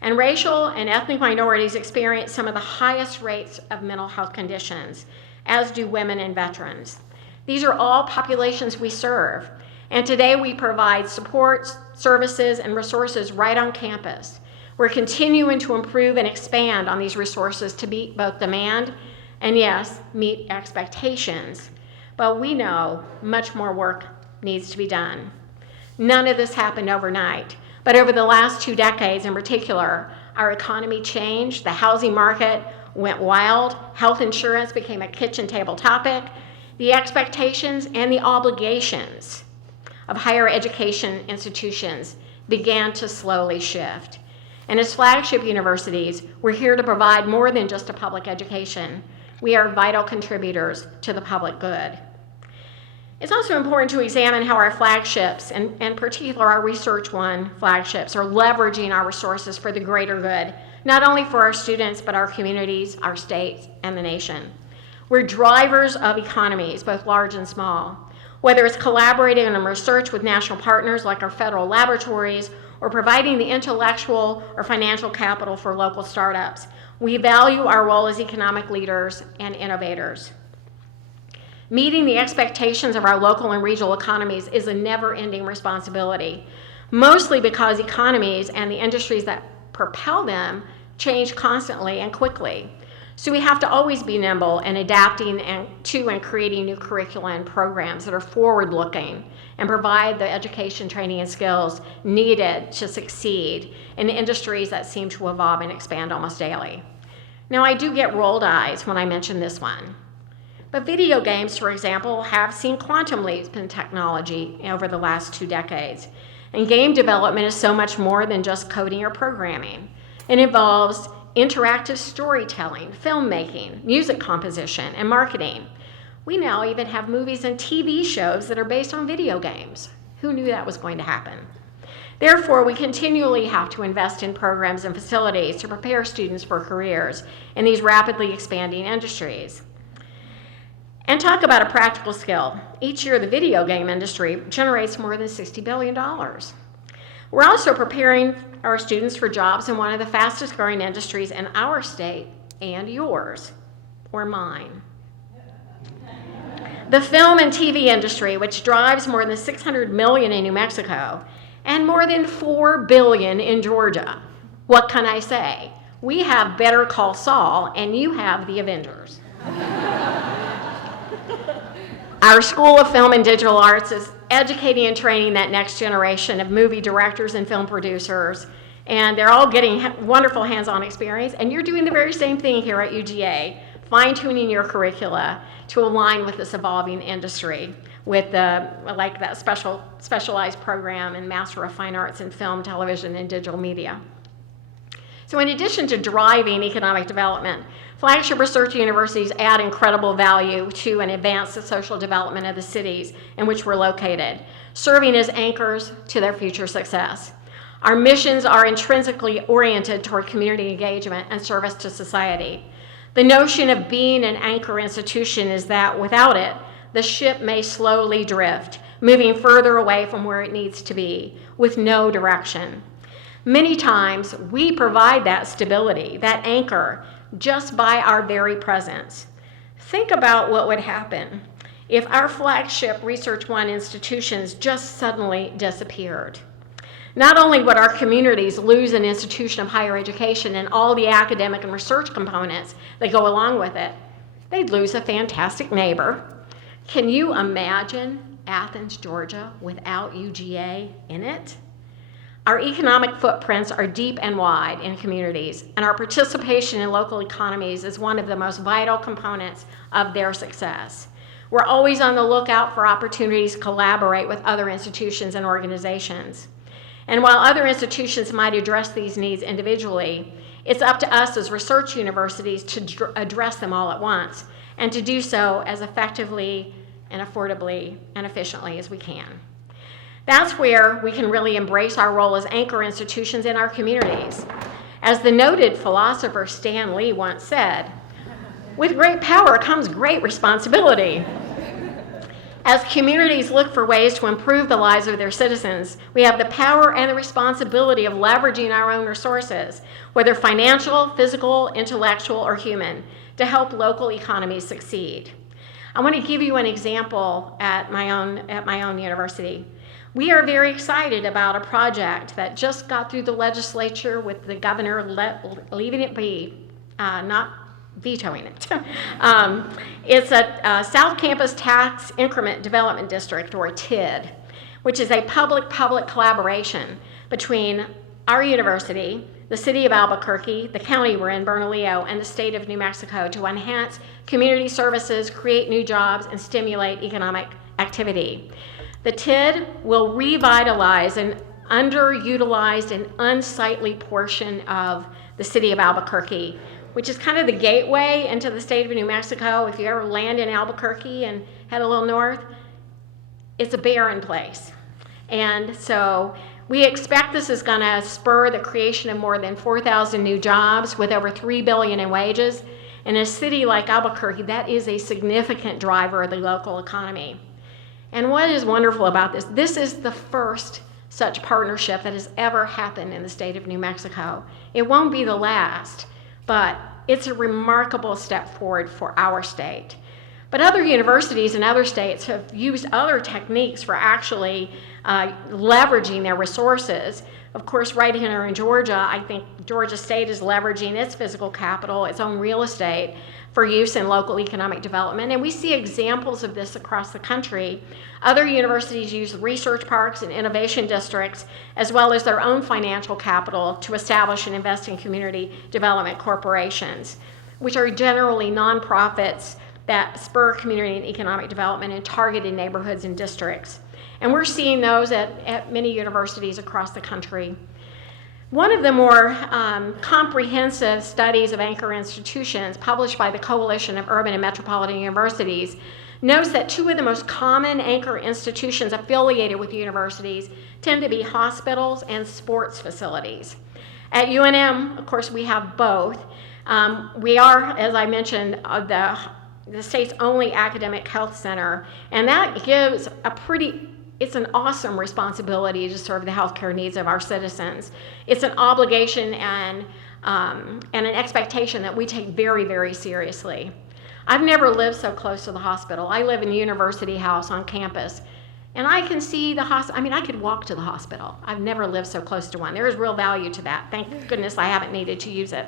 And racial and ethnic minorities experience some of the highest rates of mental health conditions, as do women and veterans. These are all populations we serve, and today we provide supports, services, and resources right on campus. We're continuing to improve and expand on these resources to meet both demand and, yes, meet expectations. But we know much more work needs to be done. None of this happened overnight, but over the last 2 decades in particular, our economy changed, the housing market went wild, health insurance became a kitchen table topic, the expectations and the obligations of higher education institutions began to slowly shift. And as flagship universities, we're here to provide more than just a public education. We are vital contributors to the public good. It's also important to examine how our flagships, and in particular our Research One flagships, are leveraging our resources for the greater good, not only for our students, but our communities, our states, and the nation. We're drivers of economies, both large and small. Whether it's collaborating on research with national partners like our federal laboratories, or providing the intellectual or financial capital for local startups, we value our role as economic leaders and innovators. Meeting the expectations of our local and regional economies is a never-ending responsibility, mostly because economies and the industries that propel them change constantly and quickly. So we have to always be nimble in adapting to and creating new curricula and programs that are forward-looking and provide the education, training, and skills needed to succeed in industries that seem to evolve and expand almost daily. Now, I do get rolled eyes when I mention this one. But video games, for example, have seen quantum leaps in technology over the last 2 decades. And game development is so much more than just coding or programming. It involves interactive storytelling, filmmaking, music composition, and marketing. We now even have movies and TV shows that are based on video games. Who knew that was going to happen? Therefore, we continually have to invest in programs and facilities to prepare students for careers in these rapidly expanding industries. And talk about a practical skill. Each year, the video game industry generates more than $60 billion. We're also preparing our students for jobs in one of the fastest growing industries in our state and yours, or mine. The film and TV industry, which drives more than $600 million in New Mexico and more than $4 billion in Georgia. What can I say? We have Better Call Saul, and you have the Avengers. Our School of Film and Digital Arts is educating and training that next generation of movie directors and film producers, and they're all getting wonderful hands-on experience, and you're doing the very same thing here at UGA, fine-tuning your curricula to align with this evolving industry with that specialized program in Master of Fine Arts in Film, Television, and Digital Media. So in addition to driving economic development, flagship research universities add incredible value to and advance the social development of the cities in which we're located, serving as anchors to their future success. Our missions are intrinsically oriented toward community engagement and service to society. The notion of being an anchor institution is that without it, the ship may slowly drift, moving further away from where it needs to be, with no direction. Many times, we provide that stability, that anchor, just by our very presence. Think about what would happen if our flagship Research One institutions just suddenly disappeared. Not only would our communities lose an institution of higher education and all the academic and research components that go along with it, they'd lose a fantastic neighbor. Can you imagine Athens, Georgia, without UGA in it? Our economic footprints are deep and wide in communities, and our participation in local economies is one of the most vital components of their success. We're always on the lookout for opportunities to collaborate with other institutions and organizations. And while other institutions might address these needs individually, it's up to us as research universities to address them all at once, and to do so as effectively and affordably and efficiently as we can. That's where we can really embrace our role as anchor institutions in our communities. As the noted philosopher Stan Lee once said, "With great power comes great responsibility." As communities look for ways to improve the lives of their citizens, we have the power and the responsibility of leveraging our own resources, whether financial, physical, intellectual, or human, to help local economies succeed. I want to give you an example at my own university. We are very excited about a project that just got through the legislature with the governor leaving it be, not vetoing it. It's a South Campus Tax Increment Development District, or TID, which is a public-public collaboration between our university, the city of Albuquerque, the county we're in, Bernalillo, and the state of New Mexico to enhance community services, create new jobs, and stimulate economic activity. The TID will revitalize an underutilized and unsightly portion of the city of Albuquerque, which is kind of the gateway into the state of New Mexico. If you ever land in Albuquerque and head a little north, it's a barren place. And so we expect this is going to spur the creation of more than 4,000 new jobs with over $3 billion in wages. In a city like Albuquerque, that is a significant driver of the local economy. And what is wonderful about this, this is the first such partnership that has ever happened in the state of New Mexico. It won't be the last, but it's a remarkable step forward for our state. But other universities in other states have used other techniques for actually leveraging their resources. Of course, right here in Georgia, I think Georgia State is leveraging its physical capital, its own real estate, for use in local economic development. And we see examples of this across the country. Other universities use research parks and innovation districts, as well as their own financial capital, to establish and invest in community development corporations, which are generally nonprofits that spur community and economic development in targeted neighborhoods and districts. And we're seeing those at many universities across the country. One of the more comprehensive studies of anchor institutions published by the Coalition of Urban and Metropolitan Universities notes that two of the most common anchor institutions affiliated with universities tend to be hospitals and sports facilities. At UNM, of course, we have both. We are, as I mentioned, the state's only academic health center, and that gives it's an awesome responsibility to serve the healthcare needs of our citizens. It's an obligation and an expectation that we take very, very seriously. I've never lived so close to the hospital. I live in University House on campus, and I can see the hospital. I could walk to the hospital. I've never lived so close to one. There is real value to that. Thank goodness I haven't needed to use it.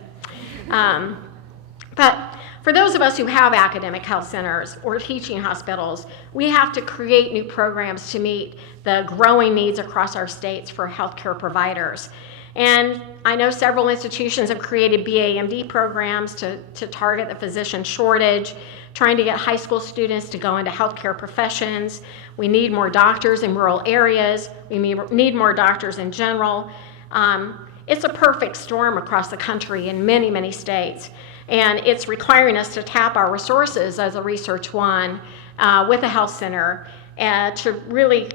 But for those of us who have academic health centers or teaching hospitals, we have to create new programs to meet the growing needs across our states for healthcare providers. And I know several institutions have created BAMD programs to target the physician shortage, trying to get high school students to go into healthcare professions. We need more doctors in rural areas. We need more doctors in general. It's a perfect storm across the country in many, many states. And it's requiring us to tap our resources as a Research One with a health center to really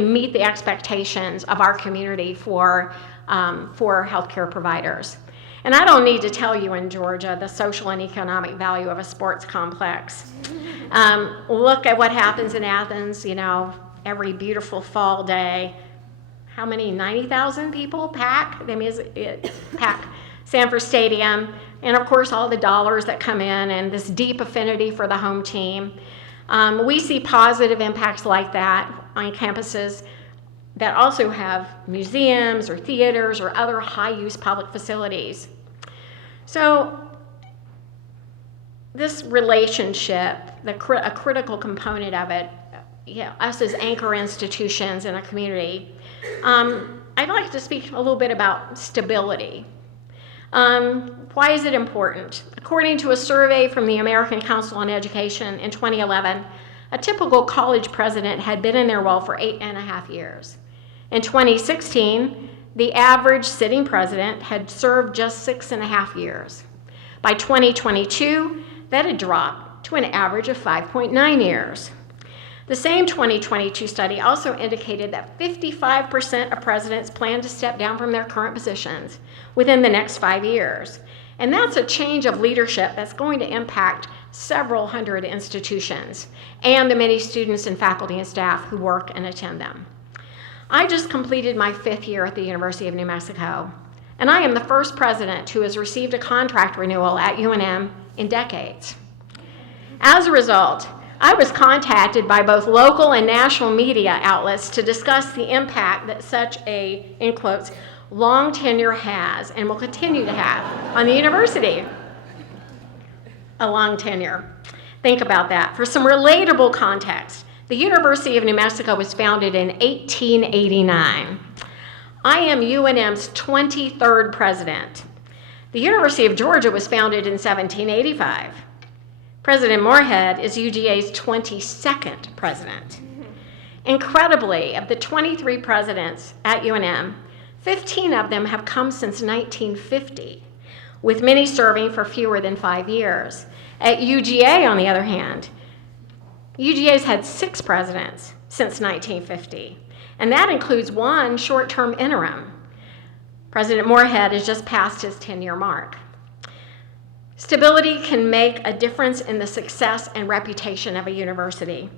meet the expectations of our community for healthcare providers. And I don't need to tell you in Georgia the social and economic value of a sports complex. Look at what happens in Athens, every beautiful fall day. How many? 90,000 people pack? Pack Sanford Stadium. And of course, all the dollars that come in and this deep affinity for the home team. We see positive impacts like that on campuses that also have museums or theaters or other high-use public facilities. So this relationship, a critical component of it, us as anchor institutions in a community, I'd like to speak a little bit about stability. Why is it important? According to a survey from the American Council on Education in 2011, a typical college president had been in their role for 8.5 years. In 2016, the average sitting president had served just 6.5 years. By 2022, that had dropped to an average of 5.9 years. The same 2022 study also indicated that 55% of presidents plan to step down from their current positions within the next 5 years. And that's a change of leadership that's going to impact several hundred institutions and the many students and faculty and staff who work and attend them. I just completed my 5th year at the University of New Mexico, and I am the first president who has received a contract renewal at UNM in decades. As a result, I was contacted by both local and national media outlets to discuss the impact that such a, in quotes, long tenure has and will continue to have on the university. A long tenure. Think about that. For some relatable context, the University of New Mexico was founded in 1889. I am UNM's 23rd president. The University of Georgia was founded in 1785. President Moorhead is UGA's 22nd president. Incredibly, of the 23 presidents at UNM, 15 of them have come since 1950, with many serving for fewer than 5 years. At UGA, on the other hand, UGA's had 6 presidents since 1950, and that includes 1 short-term interim. President Moorhead has just passed his 10-year mark. Stability can make a difference in the success and reputation of a university.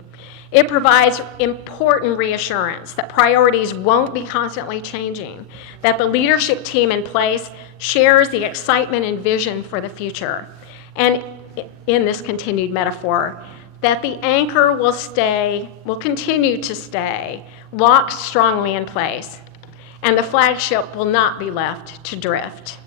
It provides important reassurance that priorities won't be constantly changing, that the leadership team in place shares the excitement and vision for the future. And in this continued metaphor, that the anchor will continue to stay locked strongly in place, and the flagship will not be left to drift.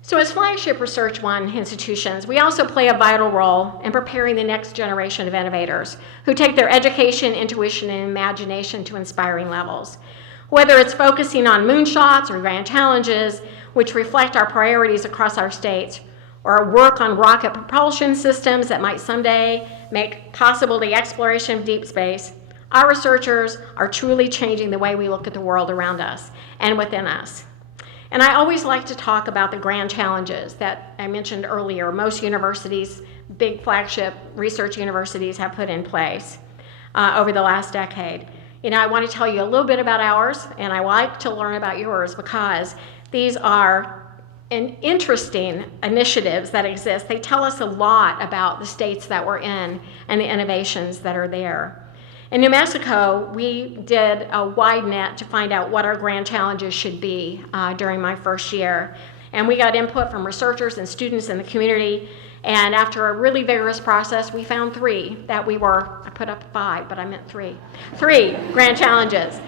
So as flagship Research One institutions, we also play a vital role in preparing the next generation of innovators who take their education, intuition, and imagination to inspiring levels. Whether it's focusing on moonshots or grand challenges, which reflect our priorities across our states, or work on rocket propulsion systems that might someday make possible the exploration of deep space, our researchers are truly changing the way we look at the world around us and within us. And I always like to talk about the grand challenges that I mentioned earlier. Most universities, big flagship research universities, have put in place over the last decade. I want to tell you a little bit about ours, and I like to learn about yours because these are interesting initiatives that exist. They tell us a lot about the states that we're in and the innovations that are there. In New Mexico, we did a wide net to find out what our grand challenges should be during my first year. And we got input from researchers and students in the community. And after a really vigorous process, we found 3 that I put up 5, but I meant 3. 3 grand challenges.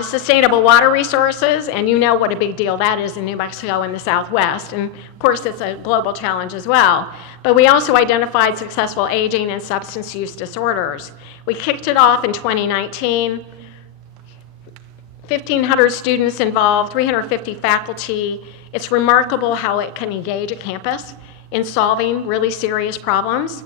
Sustainable water resources, and you know what a big deal that is in New Mexico and the Southwest. And of course, it's a global challenge as well. But we also identified successful aging and substance use disorders. We kicked it off in 2019. 1,500 students involved, 350 faculty. It's remarkable how it can engage a campus in solving really serious problems.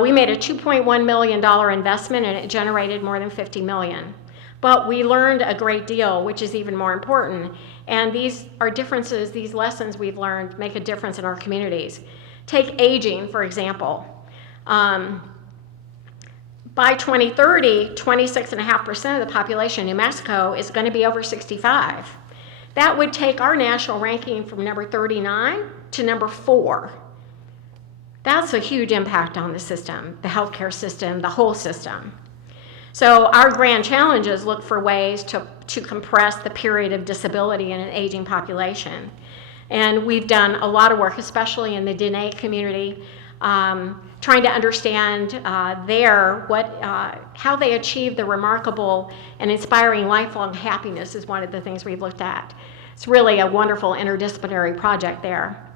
We made a $2.1 million investment, and it generated more than $50 million. But we learned a great deal, which is even more important. And these are differences, these lessons we've learned make a difference in our communities. Take aging, for example. By 2030, 26.5% of the population in New Mexico is going to be over 65. That would take our national ranking from number 39 to number 4. That's a huge impact on the system, the healthcare system, the whole system. So our grand challenges look for ways to compress the period of disability in an aging population. And we've done a lot of work, especially in the Diné community, trying to understand how they achieve the remarkable and inspiring lifelong happiness is one of the things we've looked at. It's really a wonderful interdisciplinary project there.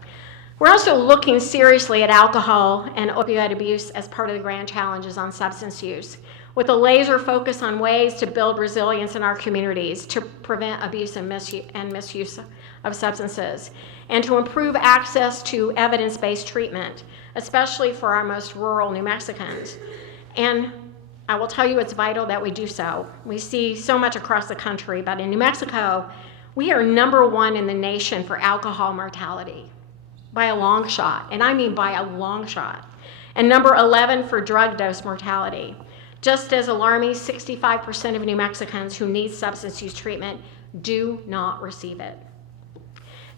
We're also looking seriously at alcohol and opioid abuse as part of the grand challenges on substance use, with a laser focus on ways to build resilience in our communities to prevent abuse and misuse of substances, and to improve access to evidence-based treatment, especially for our most rural New Mexicans. And I will tell you it's vital that we do so. We see so much across the country, but in New Mexico, we are #1 in the nation for alcohol mortality, by a long shot, and I mean by a long shot, and #11 for drug dose mortality. Just as alarming, 65% of New Mexicans who need substance use treatment do not receive it.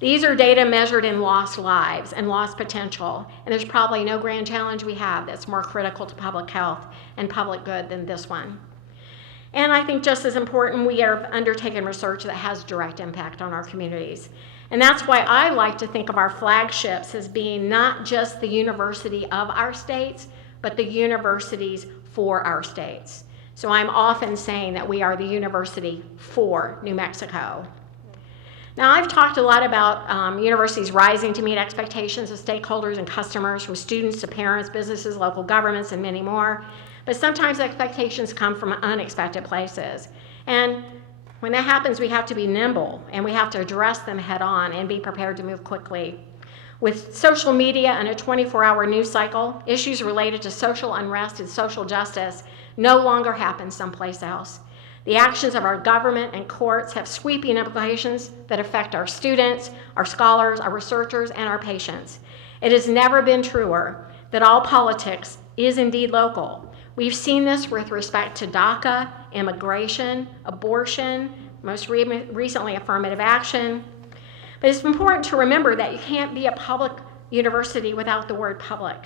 These are data measured in lost lives and lost potential, and there's probably no grand challenge we have that's more critical to public health and public good than this one. And I think just as important, we have undertaken research that has direct impact on our communities. And that's why I like to think of our flagships as being not just the university of our states, but the universities for our states. So I'm often saying that we are the university for New Mexico. Now, I've talked a lot about universities rising to meet expectations of stakeholders and customers, from students to parents, businesses, local governments, and many more. But sometimes expectations come from unexpected places. And when that happens, we have to be nimble, and we have to address them head on and be prepared to move quickly. With social media and a 24-hour news cycle, issues related to social unrest and social justice no longer happen someplace else. The actions of our government and courts have sweeping implications that affect our students, our scholars, our researchers, and our patients. It has never been truer that all politics is indeed local. We've seen this with respect to DACA, immigration, abortion, most recently affirmative action. But it's important to remember that you can't be a public university without the word public.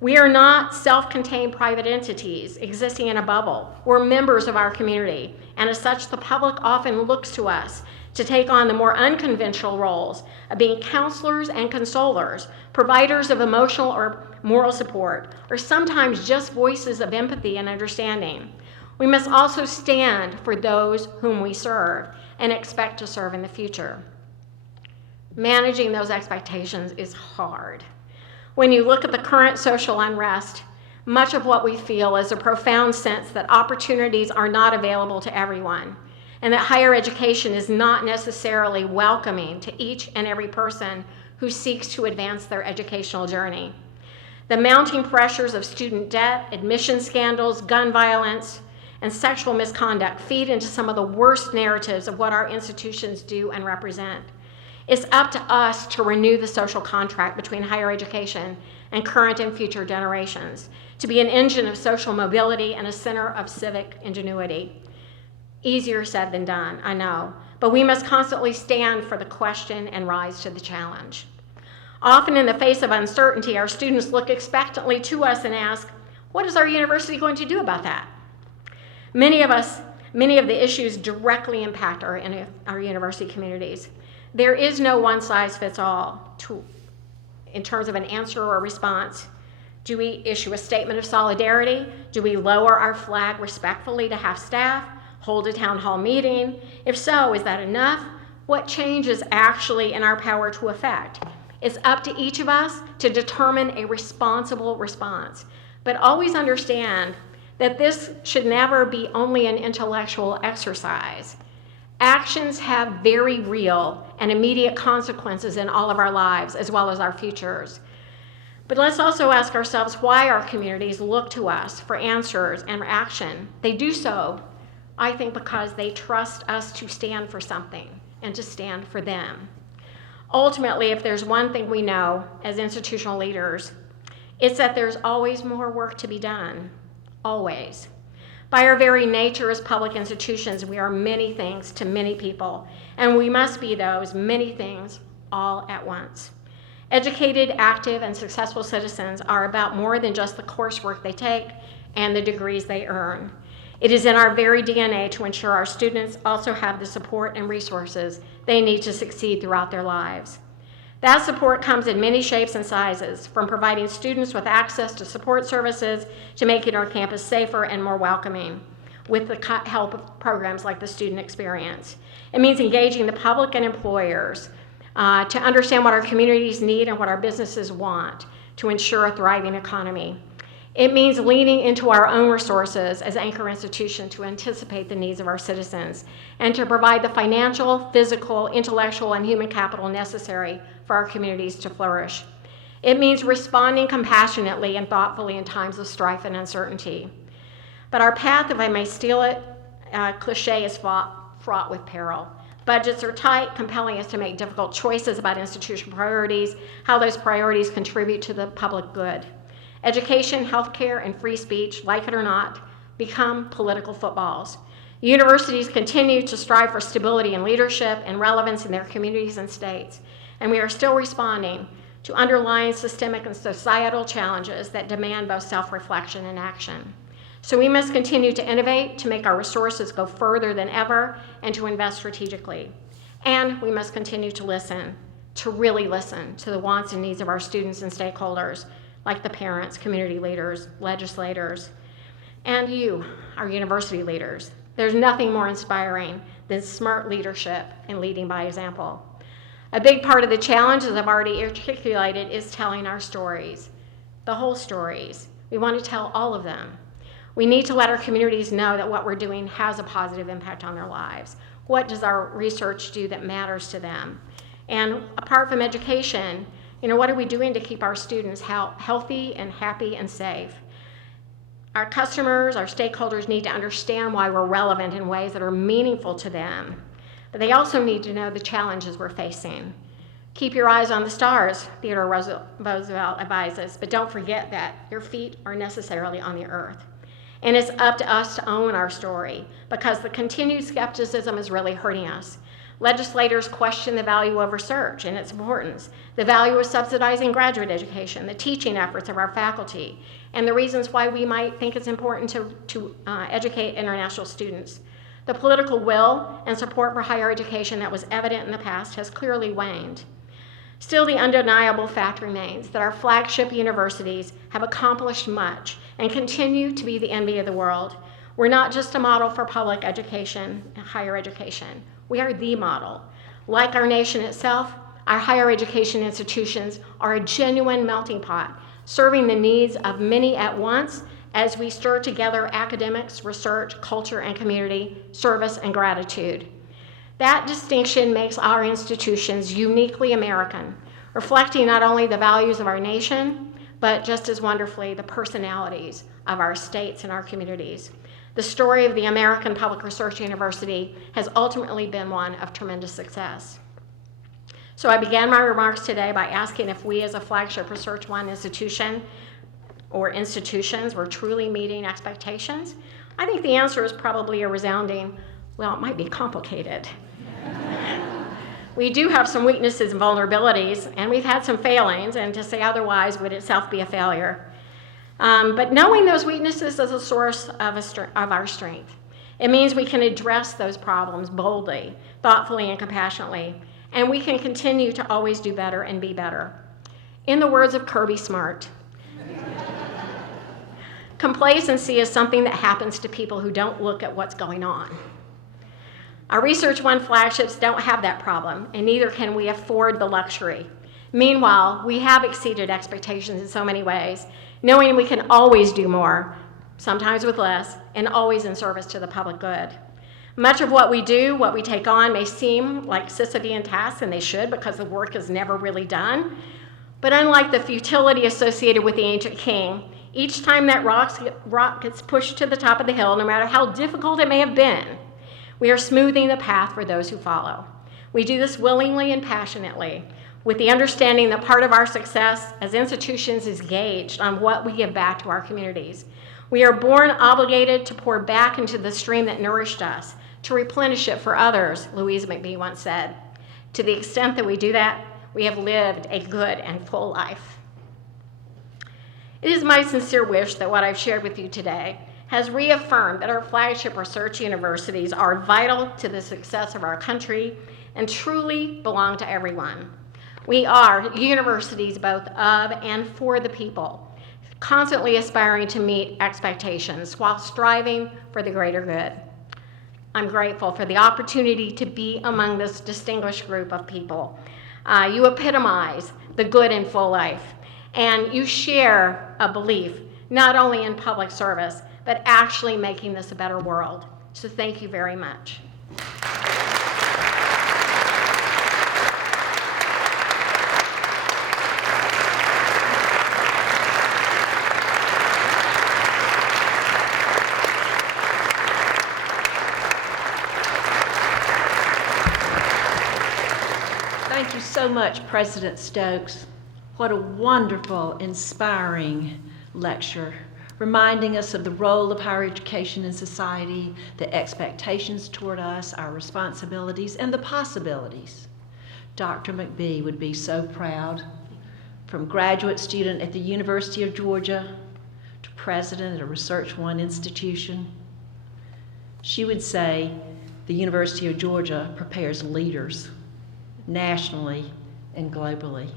We are not self-contained private entities existing in a bubble. We're members of our community, and as such, the public often looks to us to take on the more unconventional roles of being counselors and consolers, providers of emotional or moral support, or sometimes just voices of empathy and understanding. We must also stand for those whom we serve and expect to serve in the future. Managing those expectations is hard. When you look at the current social unrest, much of what we feel is a profound sense that opportunities are not available to everyone, and that higher education is not necessarily welcoming to each and every person who seeks to advance their educational journey. The mounting pressures of student debt, admission scandals, gun violence, and sexual misconduct feed into some of the worst narratives of what our institutions do and represent. It's up to us to renew the social contract between higher education and current and future generations, to be an engine of social mobility and a center of civic ingenuity. Easier said than done, I know, but we must constantly stand for the question and rise to the challenge. Often in the face of uncertainty, our students look expectantly to us and ask, what is our university going to do about that? Many of the issues directly impact our university communities. There is no one-size-fits-all in terms of an answer or a response. Do we issue a statement of solidarity? Do we lower our flag respectfully to half staff? Hold a town hall meeting? If so, is that enough? What change is actually in our power to effect? It's up to each of us to determine a responsible response. But always understand that this should never be only an intellectual exercise. Actions have very real and immediate consequences in all of our lives, as well as our futures. But let's also ask ourselves why our communities look to us for answers and action. They do so, I think, because they trust us to stand for something and to stand for them. Ultimately, if there's one thing we know as institutional leaders, it's that there's always more work to be done, always. By our very nature as public institutions, we are many things to many people, and we must be those many things all at once. Educated, active, and successful citizens are about more than just the coursework they take and the degrees they earn. It is in our very DNA to ensure our students also have the support and resources they need to succeed throughout their lives. That support comes in many shapes and sizes, from providing students with access to support services to making our campus safer and more welcoming with the help of programs like the Student Experience. It means engaging the public and employers to understand what our communities need and what our businesses want to ensure a thriving economy. It means leaning into our own resources as anchor institution to anticipate the needs of our citizens and to provide the financial, physical, intellectual, and human capital necessary for our communities to flourish. It means responding compassionately and thoughtfully in times of strife and uncertainty. But our path, if I may steal it, cliche, is fraught with peril. Budgets are tight, compelling us to make difficult choices about institutional priorities, how those priorities contribute to the public good. Education, healthcare, and free speech, like it or not, become political footballs. Universities continue to strive for stability and leadership and relevance in their communities and states, and we are still responding to underlying systemic and societal challenges that demand both self-reflection and action. So we must continue to innovate, to make our resources go further than ever, and to invest strategically. And we must continue to listen, to really listen to the wants and needs of our students and stakeholders, like the parents, community leaders, legislators, and you, our university leaders. There's nothing more inspiring than smart leadership and leading by example. A big part of the challenge, as I've already articulated, is telling our stories, the whole stories. We want to tell all of them. We need to let our communities know that what we're doing has a positive impact on their lives. What does our research do that matters to them? And apart from education, what are we doing to keep our students healthy and happy and safe? Our customers, our stakeholders need to understand why we're relevant in ways that are meaningful to them. But they also need to know the challenges we're facing. Keep your eyes on the stars, Theodore Roosevelt advises, but don't forget that your feet are necessarily on the earth. And it's up to us to own our story, because the continued skepticism is really hurting us. Legislators question the value of research and its importance, the value of subsidizing graduate education, the teaching efforts of our faculty, and the reasons why we might think it's important to educate international students. The political will and support for higher education that was evident in the past has clearly waned. Still, the undeniable fact remains that our flagship universities have accomplished much and continue to be the envy of the world. We're not just a model for public education and higher education. We are the model. Like our nation itself, our higher education institutions are a genuine melting pot, serving the needs of many at once as we stir together academics, research, culture, and community, service, and gratitude. That distinction makes our institutions uniquely American, reflecting not only the values of our nation, but just as wonderfully the personalities of our states and our communities. The story of the American Public Research University has ultimately been one of tremendous success. So I began my remarks today by asking if we as a flagship Research One institution or institutions were truly meeting expectations. I think the answer is probably a resounding, well, it might be complicated. We do have some weaknesses and vulnerabilities, and we've had some failings, and to say otherwise would itself be a failure. But knowing those weaknesses is a source of our strength. It means we can address those problems boldly, thoughtfully, and compassionately, and we can continue to always do better and be better. In the words of Kirby Smart, complacency is something that happens to people who don't look at what's going on. Our Research One flagships don't have that problem, and neither can we afford the luxury. Meanwhile, we have exceeded expectations in so many ways, knowing we can always do more, sometimes with less, and always in service to the public good. Much of what we do, what we take on, may seem like Sisyphean tasks, and they should, because the work is never really done. But unlike the futility associated with the ancient king, each time that rock gets pushed to the top of the hill, no matter how difficult it may have been, we are smoothing the path for those who follow. We do this willingly and passionately, with the understanding that part of our success as institutions is gauged on what we give back to our communities. We are born obligated to pour back into the stream that nourished us, to replenish it for others, Louise McBee once said. To the extent that we do that, we have lived a good and full life. It is my sincere wish that what I've shared with you today has reaffirmed that our flagship research universities are vital to the success of our country and truly belong to everyone. We are universities both of and for the people, constantly aspiring to meet expectations while striving for the greater good. I'm grateful for the opportunity to be among this distinguished group of people. You epitomize the good and full life, and you share a belief not only in public service, but actually making this a better world. So thank you very much. Thank you so much, President Stokes. What a wonderful, inspiring lecture, reminding us of the role of higher education in society, the expectations toward us, our responsibilities, and the possibilities. Dr. McBee would be so proud. From graduate student at the University of Georgia to president at a Research One institution, she would say the University of Georgia prepares leaders nationally and globally.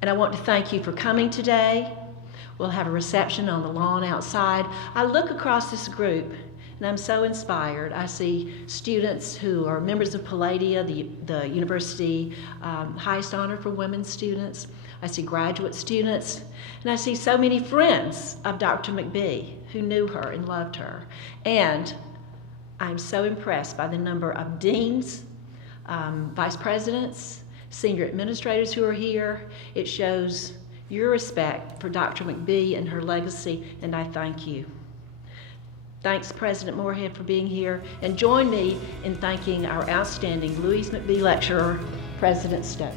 And I want to thank you for coming today. We'll have a reception on the lawn outside. I look across this group and I'm so inspired. I see students who are members of Palladia, the university highest honor for women students. I see graduate students, and I see so many friends of Dr. McBee who knew her and loved her. And I'm so impressed by the number of deans, vice presidents, senior administrators who are here. It shows your respect for Dr. McBee and her legacy, and I thank you. Thanks, President Moorhead, for being here, and join me in thanking our outstanding Louise McBee lecturer, President Stokes.